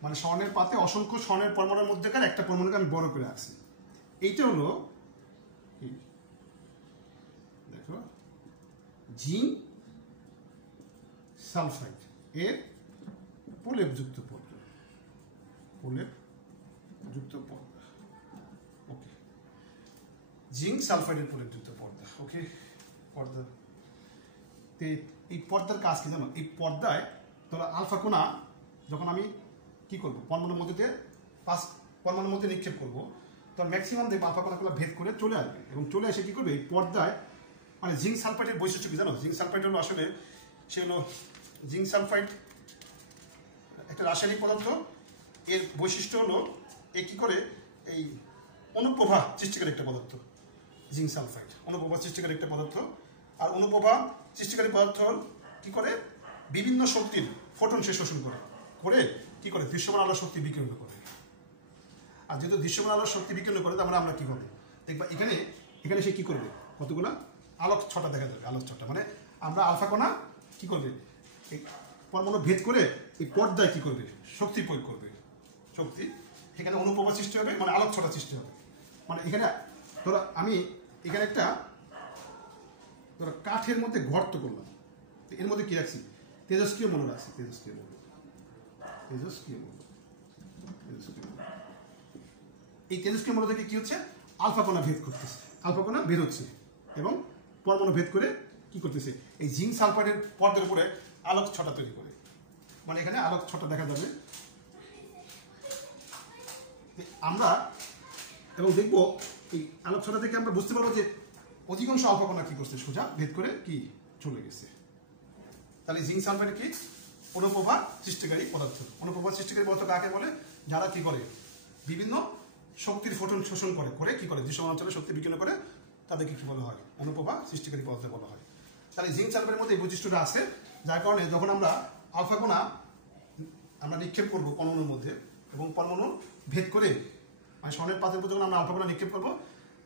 মানে স্বর্ণের পাতে অসংখ্য স্বর্ণের পরমাণুর মধ্যেকার একটা পরমাণুকে আমি বড় করে রাখছি। এইটা হলো দেখো জিঙ্ক সালফাইড এর প্রলেপযুক্ত পর্দা, ওকে। জিঙ্ক সালফাইডের প্রলেপযুক্ত পর্দা, ওকে। পর্দা, এই পর্দার কাজ কি জানো? এই পর্দায় ধরো আলফা কোনা যখন আমি কি করব, পরমাণুর মধ্যে নিক্ষেপ করব, তো ম্যাক্সিমাম দেখবো আলফা কোনাগুলো ভেদ করে চলে আসবে, এবং চলে এসে কি করবে এই পর্দায়, মানে জিঙ্ক সালফাইডের বৈশিষ্ট্য কি জানো? জিঙ্ক সালফাইড হলো আসলে জিঙ্ক সালফাইড একটা রাসায়নিক পদার্থ। এর বৈশিষ্ট্য হলো এ কি করে এই অনুপ্রভা সৃষ্টিকারী একটা পদার্থ। জিঙ্ক সালফাইড অনুপ্রভা সৃষ্টিকারী একটা পদার্থ। আর অনুপ্রভা সৃষ্টিকারী পদার্থ কি করে বিভিন্ন শক্তির ফোটন সে শোষণ করে কি করে দৃশ্যমান আলোর শক্তি বিকিরণ করে। আর যেহেতু দৃশ্যমান আলোর শক্তি বিকিরণ করে, তারপরে আমরা কি করবো দেখবা এখানে সে কি করবে, কতগুলা আলোক ছটা দেখা যাবে। আলোক ছটা মানে আমরা আলফা কণা কি করবে, এই পরমাণু ভেদ করে এই পর্দায় কি করবে, শক্তি প্রয়োগ করবে। শক্তি এখানে অনুপ্রভা সৃষ্টি হবে, মানে আলোক ছটা সৃষ্টি হবে। মানে এখানে ধরো আমি এখানে একটা ধরো কাঠের মধ্যে গর্ত করলাম, এর মধ্যে কি রাখছি, তেজস্ক্রিয় মৌল রাখছি। এই তেজস্ক্রিয় মৌল থেকে কি হচ্ছে, আলফা কণা ভেদ করতেছে, আলফা কণা বের হচ্ছে এবং পরমাণু ভেদ করে কি করতেছে, এই জিঙ্ক সালফাইডের পর্দার উপরে আলোক ছটা তৈরি করে। মানে এখানে আলোক ছটা দেখা যাবে আমরা, এবং দেখবো এই আলোক ছটা থেকে আমরা বুঝতে পারবো যে অধিকাংশ আলফা কণা কি করছে, সোজা ভেদ করে কি চলে গেছে। তাহলে জিঙ্ক সালফাইড কি অনুপ্রভা সৃষ্টিকারী পদার্থ। অনুপ্রভা সৃষ্টিকারী পদার্থ কাকে বলে, যারা কি করে বিভিন্ন শক্তির ফোটন শোষণ করে কি করে দৃশ্যমান অঞ্চলে শক্তি বিকিরণ করে, তাদেরকে কি বলা হয়, অনুপ্রভা সৃষ্টিকারী পদার্থ বলা হয়। তাহলে জিঙ্ক সালফাইডের মধ্যে এই বৈশিষ্ট্যটা আছে, যার কারণে যখন আমরা আলফা কণা আমরা নিক্ষেপ করবো পরমাণুর মধ্যে, এবং পরমাণু ভেদ করে মানে স্বর্ণের পাতের উপর যখন আমরা আলফা কণা নিক্ষেপ করবো,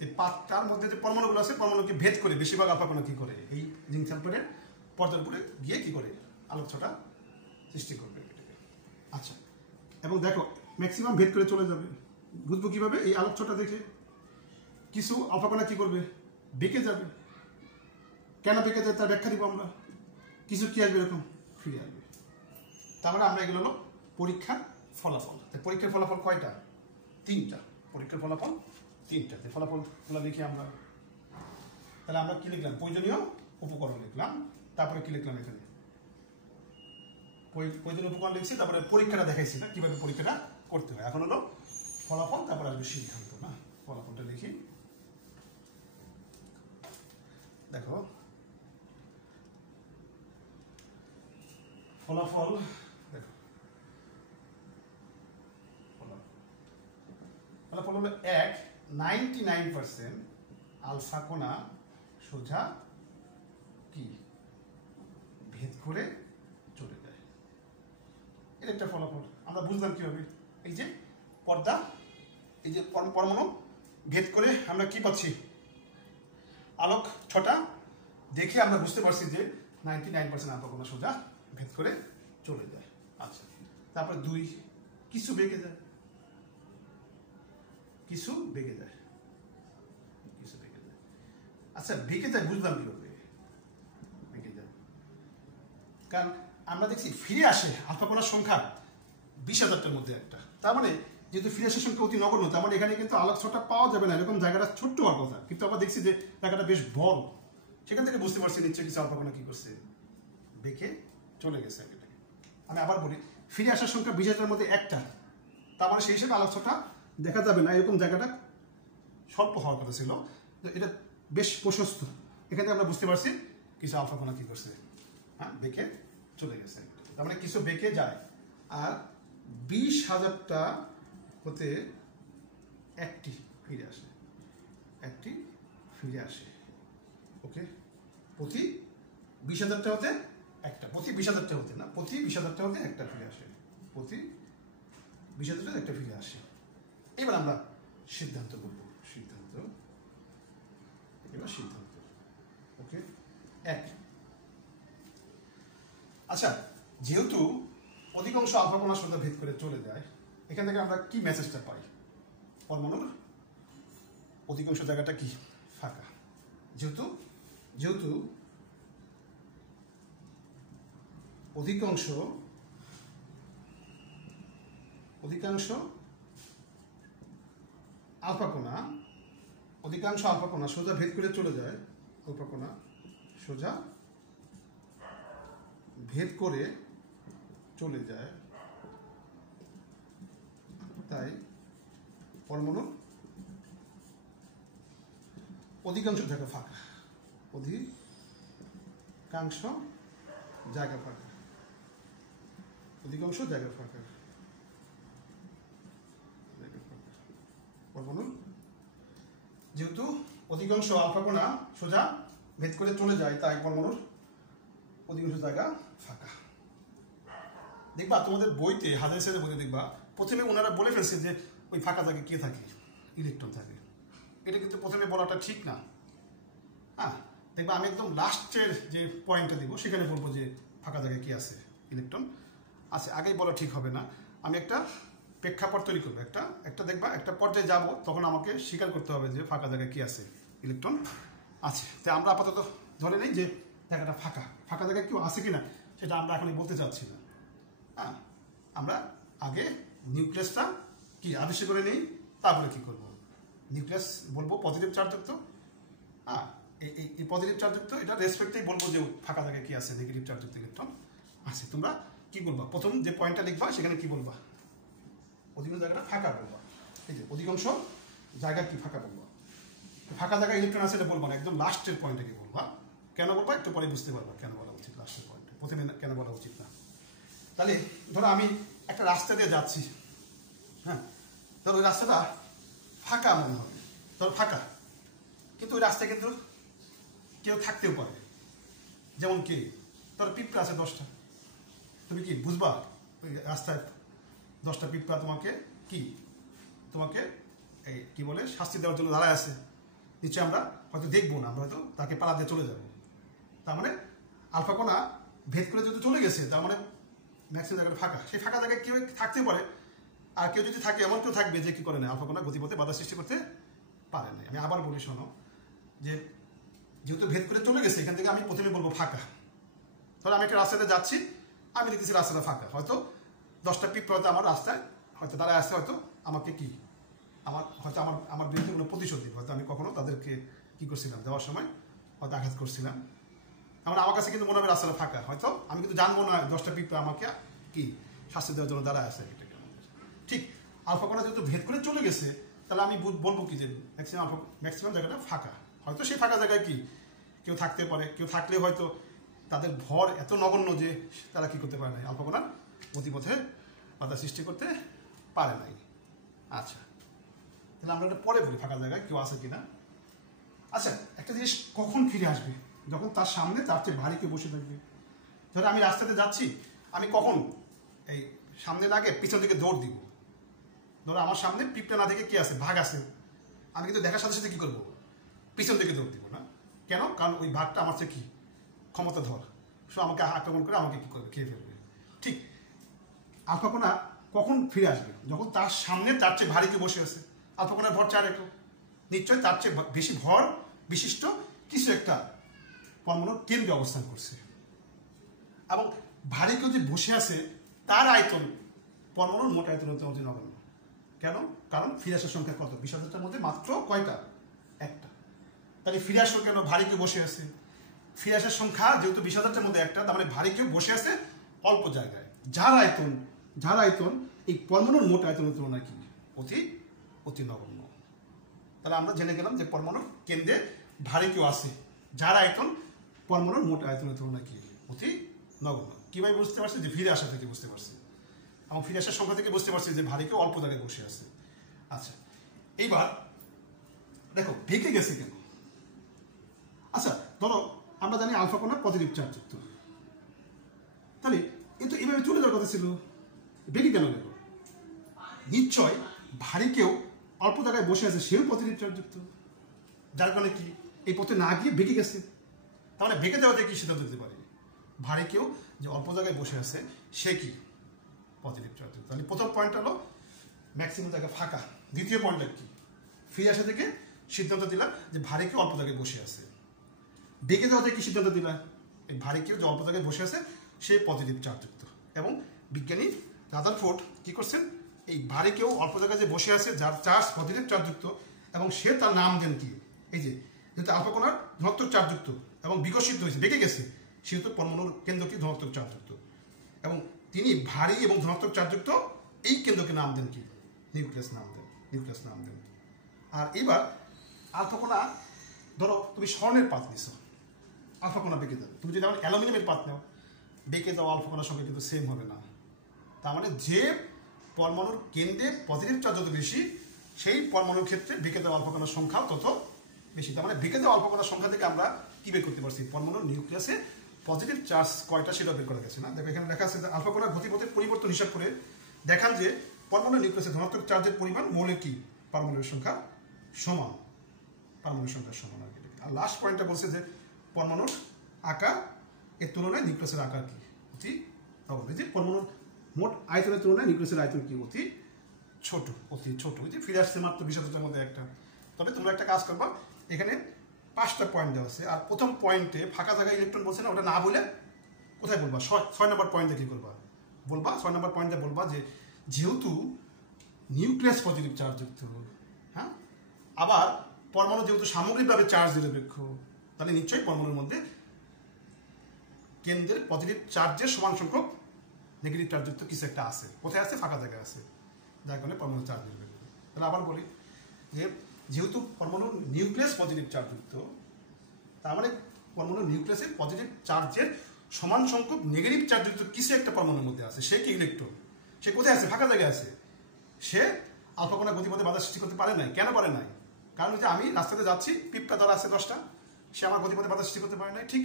এই পাতটার মধ্যে যে পরমাণুগুলো আছে, পরমাণুকে ভেদ করে বেশিরভাগ আলফা কণা কি করে এই জিঙ্ক সালফাইডের পর্দার উপরে গিয়ে কি করে আলোক ছটা সৃষ্টি করবে। আচ্ছা, এবং দেখো ম্যাক্সিমাম ভেদ করে চলে যাবে। বুঝবো কিভাবে, এই আলোক ছটা দেখে কিছু আলফা কণা কি করবে, বেঁকে যাবে। কেন বেঁকে যায় তার ব্যাখ্যা দিব আমরা। কিছু কি আসবে, এরকম ফিরে আসবে। তারপরে আমরা এগুলো হলো পরীক্ষার ফলাফল। পরীক্ষার ফলাফল কয়টা, তিনটা। পরীক্ষার ফলাফল তিনটা। ফলাফলগুলো লিখি আমরা। তাহলে আমরা কি লিখলাম, প্রয়োজনীয় উপকরণ লিখলাম, তারপরে কি লিখলাম, এখানে প্রয়োজনীয় উপকরণ লিখছি, তারপরে পরীক্ষাটা দেখাইছি না কিভাবে পরীক্ষাটা করতে হয়। এখন হলো ফলাফল, তারপরে আসবে সিদ্ধান্ত। না, ফলাফলটা লিখি। দেখো ফলাফল, দেখো ফলাফল হলো 99% আলফা কণা সোজা কি ভেদ করে চলে যায়। এর একটা ফলাফল আমরা বুঝলাম কিভাবে, এই যে পর্দা, এই যে পরমাণু ভেদ করে আমরা কি পাচ্ছি, আলোক ছটা দেখে আমরা বুঝতে পারছি যে 99% আলফা কণা সোজা ভেদ করে চলে যায়। আচ্ছা, তারপরে 2 কিছু বেঁকে যায়, আচ্ছা বেঁকে যায় বুঝলাম কীভাবে বেঁকে যায়, কারণ আমরা দেখছি ফিরে আসে আলফা কোণার সংখ্যা 20,000টার মধ্যে একটা, তার মানে যেহেতু ফিরে আসার সংখ্যা অতি নগণ্য, তার মানে এখানে কিন্তু আলোক ছটা পাওয়া যাবে না, এরকম জায়গাটা ছোট্ট হওয়ার কথা, কিন্তু আমরা দেখছি যে জায়গাটা বেশ বড়, সেখান থেকে বুঝতে পারছি নিশ্চয়ই কিছু আলফা কোণা কি করছে, বেঁকে চলে গেছে। আমি আবার বলি, ফিরে আসার সংখ্যা 20,000টার মধ্যে একটা, তার মানে সেই হিসেবে আলোক ছটা দেখা যাবে না, এরকম জায়গাটা স্বল্প হওয়ার কথা ছিল, তো এটা বেশ প্রশস্ত, এখানে আমরা বুঝতে পারছি কিছু আলফা কোণা কি করছে, হ্যাঁ বেঁকে চলে গেছে, তার মানে কিছু বেঁকে যায়। আর 20,000টা হতে একটি ফিরে আসে, একটি ফিরে আসে, ওকে, প্রতি 20,000টা হতে একটা, প্রতি 20,000টা হতে না, প্রতি 20,000টা হতে একটা ফিরে আসে, প্রতি 20,000টা একটা ফিরে আসে। এবার আমরা সিদ্ধান্ত বলব, সিদ্ধান্ত, এবার সিদ্ধান্ত, ওকে, এক। আচ্ছা যেহেতু অধিকাংশ আলফা কোণা সোজা ভেদ করে চলে যায়, এখান থেকে আমরা কি মেসেজটা পাই, পরমাণুর অধিকাংশ জায়গাটা কি ফাঁকা, যেহেতু যেহেতু অধিকাংশ আলফা কোণা সোজা ভেদ করে চলে যায়, আলফা কোণা সোজা ভেদ করে চলে যায়, তাই পরমাণুর অধিকাংশ জায়গা ফাঁকা, অধিকাংশ জায়গা ফাঁকা, অধিকাংশ জায়গা ফাঁকা, পরমাণুর যেহেতু অধিকাংশ আলফা কোণা সোজা ভেদ করে চলে যায়, তাই পরমাণুর অধিকাংশ জায়গা ফাঁকা। দেখবা তোমাদের বইতে, হাজার সাথে বইতে দেখবা প্রথমে ওনারা বলে ফেলছে যে ওই ফাঁকা জায়গায় কে থাকে, ইলেকট্রন থাকে, এটা কিন্তু প্রথমে বলাটা ঠিক না, হ্যাঁ দেখবা আমি একদম লাস্টের যে পয়েন্টটা দিব সেখানে বলবো যে ফাঁকা জায়গায় কি আছে, ইলেকট্রন আছে, আগেই বলা ঠিক হবে না, আমি একটা প্রেক্ষাপট তৈরি করবো, একটা দেখবা একটা পর্যায়ে যাব, তখন আমাকে স্বীকার করতে হবে যে ফাঁকা জায়গায় কি আছে, ইলেকট্রন আছে। তাই আমরা আপাতত ধরে নেই যে জায়গাটা ফাঁকা, ফাঁকা জায়গায় কেউ আছে কিনা সেটা আমরা এখনই বলতে চাচ্ছি না, হ্যাঁ আমরা আগে নিউক্লিয়াসটা কি আবিষ্কার করে নিই, তারপরে কি করব, নিউক্লিয়াস বলবো পজিটিভ চার্জযুক্ত, হ্যাঁ এই পজিটিভ চার্জযুক্ত, এটা রেসপেক্টেই বলবো যে ফাঁকা জায়গায় কি আছে, নেগেটিভ চার্জযুক্ত ইলেকট্রন আছে। তোমরা কি বলবা, প্রথম যে পয়েন্টটা লিখবা সেখানে কি বলবা, অধিকাংশ জায়গাটা ফাঁকা বলবা, এই যে অধিকাংশ জায়গা কি ফাঁকা বলবা, ফাঁকা জায়গায় ইলেকট্রন আছে এটা বলবা না, একদম লাস্টের পয়েন্টে কি বলবা, কেন বলবা একটু পরে বুঝতে পারবা কেন বলা উচিত, লাস্টের পয়েন্টে, প্রথমে কেন বলা উচিত না। তাহলে ধরো আমি একটা রাস্তা দিয়ে যাচ্ছি, হ্যাঁ ধরো ওই রাস্তাটা ফাঁকা মনে হবে, ধরো ফাঁকা, কিন্তু ওই রাস্তায় কিন্তু কেউ থাকতেও পারে, যেমন কে, ধরো পিঁপড়া আছে 10টা, তুমি কি বুঝবা ওই রাস্তায় 10টা পিঁপড়া তোমাকে এই কি বলে শাস্তি দেওয়ার জন্য দাঁড়ায় আছে, নিশ্চয়ই আমরা হয়তো দেখবো না, আমরা হয়তো তাকে পালা দিয়ে চলে যাবো, তার মানে আলফা কোণা ভেদ করে যদি চলে গেছে, তার মানে ম্যাক্সিমাম জায়গাটা ফাঁকা, সেই ফাঁকা জায়গায় কেউ থাকতে পারে, আর কেউ যদি থাকে এমন কেউ থাকবে যে কি করে না, আলফা কোণা গতিপথে বাধা সৃষ্টি করতে পারে না। আমি আবার বলি শোনো, যে যেহেতু ভেদ করে চলে গেছে, এখান থেকে আমি প্রথমে বলবো ফাঁকা, তাহলে আমি একটা রাস্তাতে যাচ্ছি, আমি দেখতেছি রাস্তাটা ফাঁকা, হয়তো 10টা পিঁপড়া হয়তো আমার রাস্তায় হয়তো দাঁড়ায় আসছে, হয়তো আমাকে কি আমার বিরুদ্ধে কোনো প্রতিশোধ দিবে, হয়তো আমি কখনো তাদেরকে কি করছিলাম, দেওয়ার সময় হয়তো আঘাত করছিলাম, আমার কাছে কিন্তু মনে হবে রাস্তাটা ফাঁকা, হয়তো আমি কিন্তু জানবো না 10টা পিঁপড়া আমাকে কি শাস্তি দেওয়ার জন্য দাঁড়ায় আসে, ঠিক আলফা কোণা যেহেতু ভেদ করে চলে গেছে, তাহলে আমি বলবো কি যে ম্যাক্সিমাম জায়গাটা ফাঁকা, হয়তো সেই ফাঁকা জায়গায় কি কেউ থাকতে পারে, কেউ থাকলে হয়তো তাদের ভর এত নগণ্য যে তারা কি করতে পারে নাই, আলফা কোণার গতিপথে বাধা সৃষ্টি করতে পারে নাই। আচ্ছা তাহলে আমরা এটা পরে বলি ফাঁকা জায়গায় কেউ আছে কিনা। আচ্ছা একটা জিনিস কখন ফিরে আসবে, যখন তার সামনে তার চেয়ে ভারী কেউ বসে থাকবে। ধরো আমি রাস্তাতে যাচ্ছি, আমি কখন এই সামনে না গিয়ে পিছন দিকে দৌড় দিব, ধরো আমার সামনে পিঁপড়া না দেখে কি আছে, বাঘ আছে, আমি কিন্তু দেখার সাথে সাথে কি করবো, পিছন দিকে দৌড় দিব না, কেন, কারণ ওই বাঘটা আমার চেয়ে কি ক্ষমতা ধর, সো আমাকে আক্রমণ করে আমাকে কি করবে, খেয়ে ফেলবে। ঠিক আলফা কোণা কখন ফিরে আসবে, যখন তার সামনে তার চেয়ে ভারী কেউ বসে আছে, আলফা কোণার ভর 4 একক, নিশ্চয়ই তার চেয়ে বেশি ভর বিশিষ্ট কিছু একটা পরমাণুর কেন্দ্রে অবস্থান করছে এবং ভারী কেউ যে বসে আছে তার আয়তন পরমাণুর মোট আয়তনের মধ্যে নগণ্য। কেন? কারণ ফিরে আসার সংখ্যা কত? 20,000টার মধ্যে মাত্র কয়টা? একটা। তাহলে ফিরে আসলো কেন? ভারী কেউ বসে আছে। ফিরে আসার সংখ্যা যেহেতু 20,000টার মধ্যে একটা, তার মানে ভারী কেউ বসে আছে অল্প জায়গায়, যার আয়তন এই পরমাণুর মোট আয়তনের তুলনায় কি? অতি নগণ্য। তাহলে আমরা জেনে গেলাম যে পরমাণুর কেন্দ্রে ভারী কেউ আছে যার আয়তন পরমাণুর মোট আয়তনের তুলনায় কি? অতি নগণ্য। কিভাবে বুঝতে পারছি? যে ফিরে আসা থেকে বুঝতে পারছি, এবং ফিরে আসার সংখ্যা থেকে বুঝতে পারছি যে ভারী কেউ অল্প জায়গায় বসে আছে। আচ্ছা, এইবার দেখো বেঁকে গেছে কেন? আচ্ছা, ধরো আমরা জানি আলফা কণা পজিটিভ চার্জযুক্ত, তাহলে এ তো এইভাবে চলে যাওয়ার কথা ছিল, বেঁকে কেন গেল? নিশ্চয় ভারী কেউ অল্প জায়গায় বসে আছে, সেও পজিটিভ চার্জযুক্ত, যার কারণে কি এই পথে না গিয়ে বেঁকে গেছে। তাহলে বেঁকে যাওয়াতে কি সিদ্ধান্ত দিতে পারি? ভারী কেউ যে অল্প জায়গায় বসে আছে সে কি? পজিটিভ চার্জযুক্ত। তাহলে প্রথম পয়েন্ট হলো ম্যাক্সিমাম জায়গা ফাঁকা। দ্বিতীয় পয়েন্টটা কি? ফিরে আসা থেকে সিদ্ধান্ত দিলাম যে ভারী কেউ অল্প জায়গায় বসে আছে। বেঁকে যাওয়াতে কি সিদ্ধান্ত দিলাম? এই ভারী কেউ যে অল্প জায়গায় বসে আছে সে পজিটিভ চার্জযুক্ত। এবং বিজ্ঞানী রাদারফোর্ড কি করছেন? এই ভারী কেউ অল্প জায়গায় যে বসে আছে যার চার্জ পজিটিভ চার্জযুক্ত, এবং সে তার নাম দেন কি? এই যে যেহেতু আলফা কণার ধনাত্মক চার্জযুক্ত এবং বিকশিত হয়েছে, বেঁকে গেছে, সেহেতু পরমাণুর কেন্দ্রটি ধনাত্মক চার্জযুক্ত, এবং তিনি ভারী এবং ধনাত্মক চার্জযুক্ত এই কেন্দ্রকে নাম দেন কি? নিউক্লিয়াস নাম দেন। আর এবার আলফা কণা, ধরো তুমি স্বর্ণের পাত নিছো, আলফা কণা বেঁকে যাবে। তুমি যদি আমার অ্যালুমিনিয়ামের পাত নাও, বেঁকে যাওয়া আলফা কণার সঙ্গে কিন্তু সেম হবে না। তার মানে যে পরমাণুর কেন্দ্রে পজিটিভ চার্জ যত বেশি, সেই পরমাণুর ক্ষেত্রে বেঁকে দেওয়া আলফা কণার সংখ্যা তত বেশি। তার মানে বেঁকে দেওয়া আলফা কণার সংখ্যা থেকে আমরা কি বের করতে পারছি? পরমাণুর নিউক্লিয়াসে পজিটিভ চার্জ কয়টা সেটা বের করা গেছে না? দেখো এখানে লেখা আছে যে আলফা কণার গতিপথের পরিবর্তন হিসাব করে দেখান যে পরমাণুর নিউক্লিয়াসে ধনাত্মক চার্জের পরিমাণ মৌলের কি? পারমাণবিক সংখ্যা সমান। আর কি। আর লাস্ট পয়েন্টটা বলছে যে পরমাণুর আকার এর তুলনায় নিউক্লিয়াসের আকার কি? অতি নগণ্য। যে পরমাণুর মোট আয়তনের তুলনায় নিউক্লিয়াসের আয়তন কি? অতি ছোট। ওই যে ফিরে আসছে মাত্র 20,000টার মধ্যে একটা। তবে তোমরা একটা কাজ করবা, এখানে 5টা পয়েন্ট দেওয়া আছে, আর প্রথম পয়েন্টে ফাঁকা জায়গায় ইলেকট্রন বলছে না, ওটা না বলে কোথায় বলবা? 6 নম্বর পয়েন্টে কি করবা? বলবা 6 নম্বর পয়েন্টে বলবা যে যেহেতু নিউক্লিয়াস পজিটিভ চার্জযুক্ত, হ্যাঁ, আবার পরমাণু যেহেতু সামগ্রিকভাবে চার্জ নিরপেক্ষ, তাহলে নিশ্চয়ই পরমাণুর মধ্যে কেন্দ্রের পজিটিভ চার্জের সমান সংখ্যক নেগেটিভ চার্জযুক্ত কিছু একটা আছে। কোথায় আছে? ফাঁকা জায়গায় আছে, যার কারণে পরমাণু চার্জ নিরপেক্ষ। তাহলে আবার বলি যে যেহেতু পরমাণুর নিউক্লিয়াস পজিটিভ চার্জযুক্ত, তার মানে পরমাণুর নিউক্লিয়াসের পজিটিভ চার্জের সমান সংখ্যক নেগেটিভ চার্জযুক্ত কিছু একটা পরমাণুর মধ্যে আছে। সে কি? ইলেকট্রন। সে কোথায় আছে? ফাঁকা জায়গায় আছে। সে আলফা কণার গতিপথে বাধা সৃষ্টি করতে পারে নাই। কেন পারে নাই? কারণ যে আমি রাস্তাতে যাচ্ছি, পিঁপড়া দ্বারা আছে 10টা, সে আমার গতিপথে বাধা সৃষ্টি করতে পারে নাই। ঠিক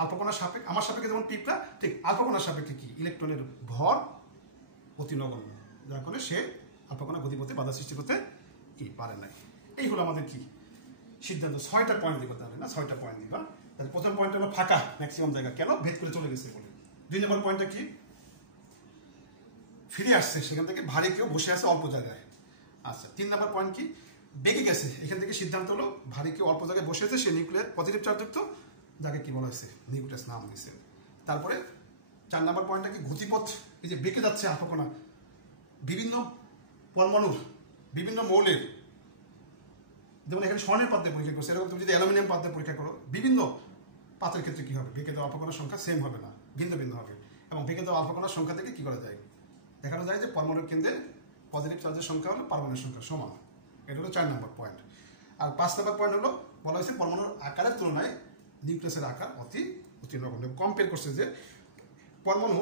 আলফা কণার সাপেক্ষে, আমার সাপেক্ষে যেমন পিঁপড়া, ঠিক আলফা কণার সাপেক্ষে কি? ইলেকট্রনের ভর অতি নগণ্য, যার কারণে সে আলফা কণার গতিপথে বাধা সৃষ্টি করতে কি? পারে নাই। এই হলো আমাদের কি সিদ্ধান্ত। 6টা পয়েন্ট দিবা, তাহলে না 6টা পয়েন্ট দিবা। তাহলে প্রথম পয়েন্ট হলো ফাঁকা ম্যাক্সিমাম জায়গা, কেন? ভেদ করে চলে গেছে বলে। 2 নম্বর পয়েন্টটা কি? ফিরে আসছে, সেখান থেকে ভারী কেউ বসে আছে অল্প জায়গায়। আচ্ছা, 3 নম্বর পয়েন্ট কি? বেঁকে গেছে। এখান থেকে সিদ্ধান্ত হলো ভারী কেউ অল্প জায়গায় বসে আছে, সে নিউক্লিয়াস পজিটিভ চার্জযুক্ত, যাকে কি বলা হয়েছে? নিউক্লিয়াস নাম দিয়েছে। তারপরে 4 নম্বর পয়েন্টটা কি? গতিপথ। এই যে বেঁকে যাচ্ছে আলফা কণা, বিভিন্ন পরমাণুর, বিভিন্ন মৌলের, যেমন এখানে স্বর্ণের পাত্রে পরীক্ষা করছে, এরকম তুমি যদি অ্যালুমিনিয়াম পাত্রে পরীক্ষা করো, বিভিন্ন পাত্রের ক্ষেত্রে কি হবে? বেঁকে দেওয়া আলফা কণার সংখ্যা সেম হবে না, ভিন্ন হবে। এবং বেঁকে দেওয়া আলফা কণার সংখ্যা থেকে কি করা যায়? দেখানো যায় যে পরমাণুর কেন্দ্রে পজিটিভ চার্জের সংখ্যা হলো পারমাণবিক সংখ্যা সমান। এটা হলো 4 নম্বর পয়েন্ট। আর 5 নম্বর পয়েন্ট হলো বলা হয়েছে পরমাণুর আকারের তুলনায় নিউক্লিয়াসের আকার অতি নগণ্য। কম্পেয়ার করছে যে পরমাণু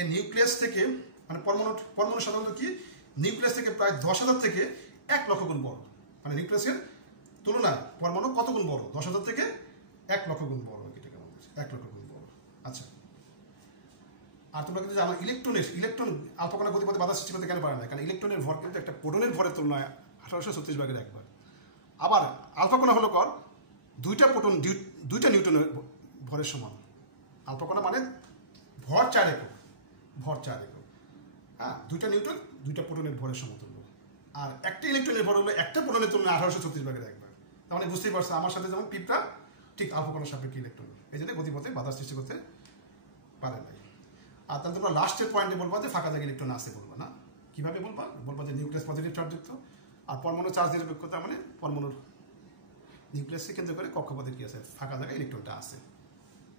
এর নিউক্লিয়াস থেকে, মানে পরমাণু সাধারণত কি নিউক্লিয়াস থেকে প্রায় 10,000 থেকে 1 লক্ষ গুণ বড়। মানে নিউক্লিয়াসের তুলনায় পরমাণু কত গুণ বড়? 10,000 থেকে 1 লক্ষ গুণ বড়। এটাকে আমাদের 1 লক্ষ গুণ বড়। আচ্ছা, আর তোমরা কিন্তু জানো ইলেকট্রন আলফা কণার গতিপথে বাধা সৃষ্টি করতে কেন পারে না? কারণ ইলেকট্রনের ভর কিন্তু একটা প্রোটনের ভরের তুলনায় 1836 ভাগের 1 ভাগ। আবার আলফা কণা হলো কর 2টা প্রোটন 2টা নিউটনের ভরের সমান। আলফা কণা মানে ভর 4 একক, হ্যাঁ, 2টা নিউটন 2টা প্রোটনের ভরের সমতুল্য। আর একটা ইলেকট্রনের ভর হলো একটা প্রোটনের তুলনায় 1836 ভাগের 1 ভাগ। তার মানে বুঝতেই পারছো, আমার সাথে যেমন পিঁপড়া ঠিক আলফা কণার সাপেক্ষে ইলেকট্রন, এই জন্য গতিপথে বাধা সৃষ্টি করতে পারে নাই। আর তাহলে তোমরা লাস্টের পয়েন্টে বলবা যে ফাঁকা জায়গায় ইলেকট্রন আছে, বলবা না, কিভাবে বলবা যে নিউক্লিয়াস পজিটিভ চার্জযুক্ত, আর পরমাণু চার্জ নিরপেক্ষতা মানে পরমাণুর নিউক্লিয়াসকে কেন্দ্র করে কক্ষপথে কি আছে, ফাঁকা জায়গায় ইলেকট্রনটা আছে,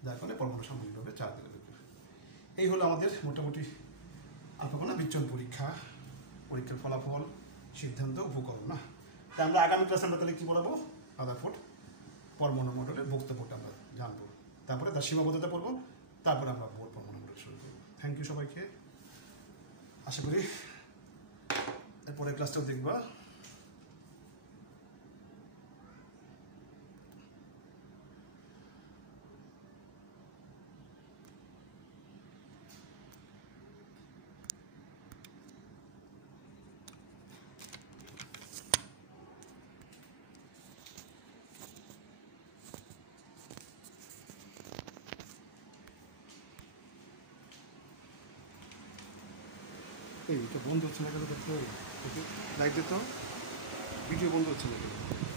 যার কারণে পরমাণু সামগ্রিকভাবে চার্জ নিরপেক্ষ। এই হলো আমাদের মোটামুটি আলফা কণা বিচ্ছুরণ পরীক্ষার ফলাফল, সিদ্ধান্ত, উপকরণ না। তাই আমরা আগামী ক্লাসে আমরা তাহলে কী পড়াবো, রাদারফোর্ড পরমাণু মডেলের বক্তব্যটা আমরা জানবো, তারপরে তার সীমাবদ্ধতা পড়বো, তারপরে আমরা বোর পরমাণু মডেল শুরু করবো। থ্যাংক ইউ সবাইকে, আশা করি এরপরে ক্লাসটাও দেখবা। এই এটা বন্ধ হচ্ছে না কেন, দেখতে লাইট দিতে ভিডিও বন্ধ হচ্ছে না কেন।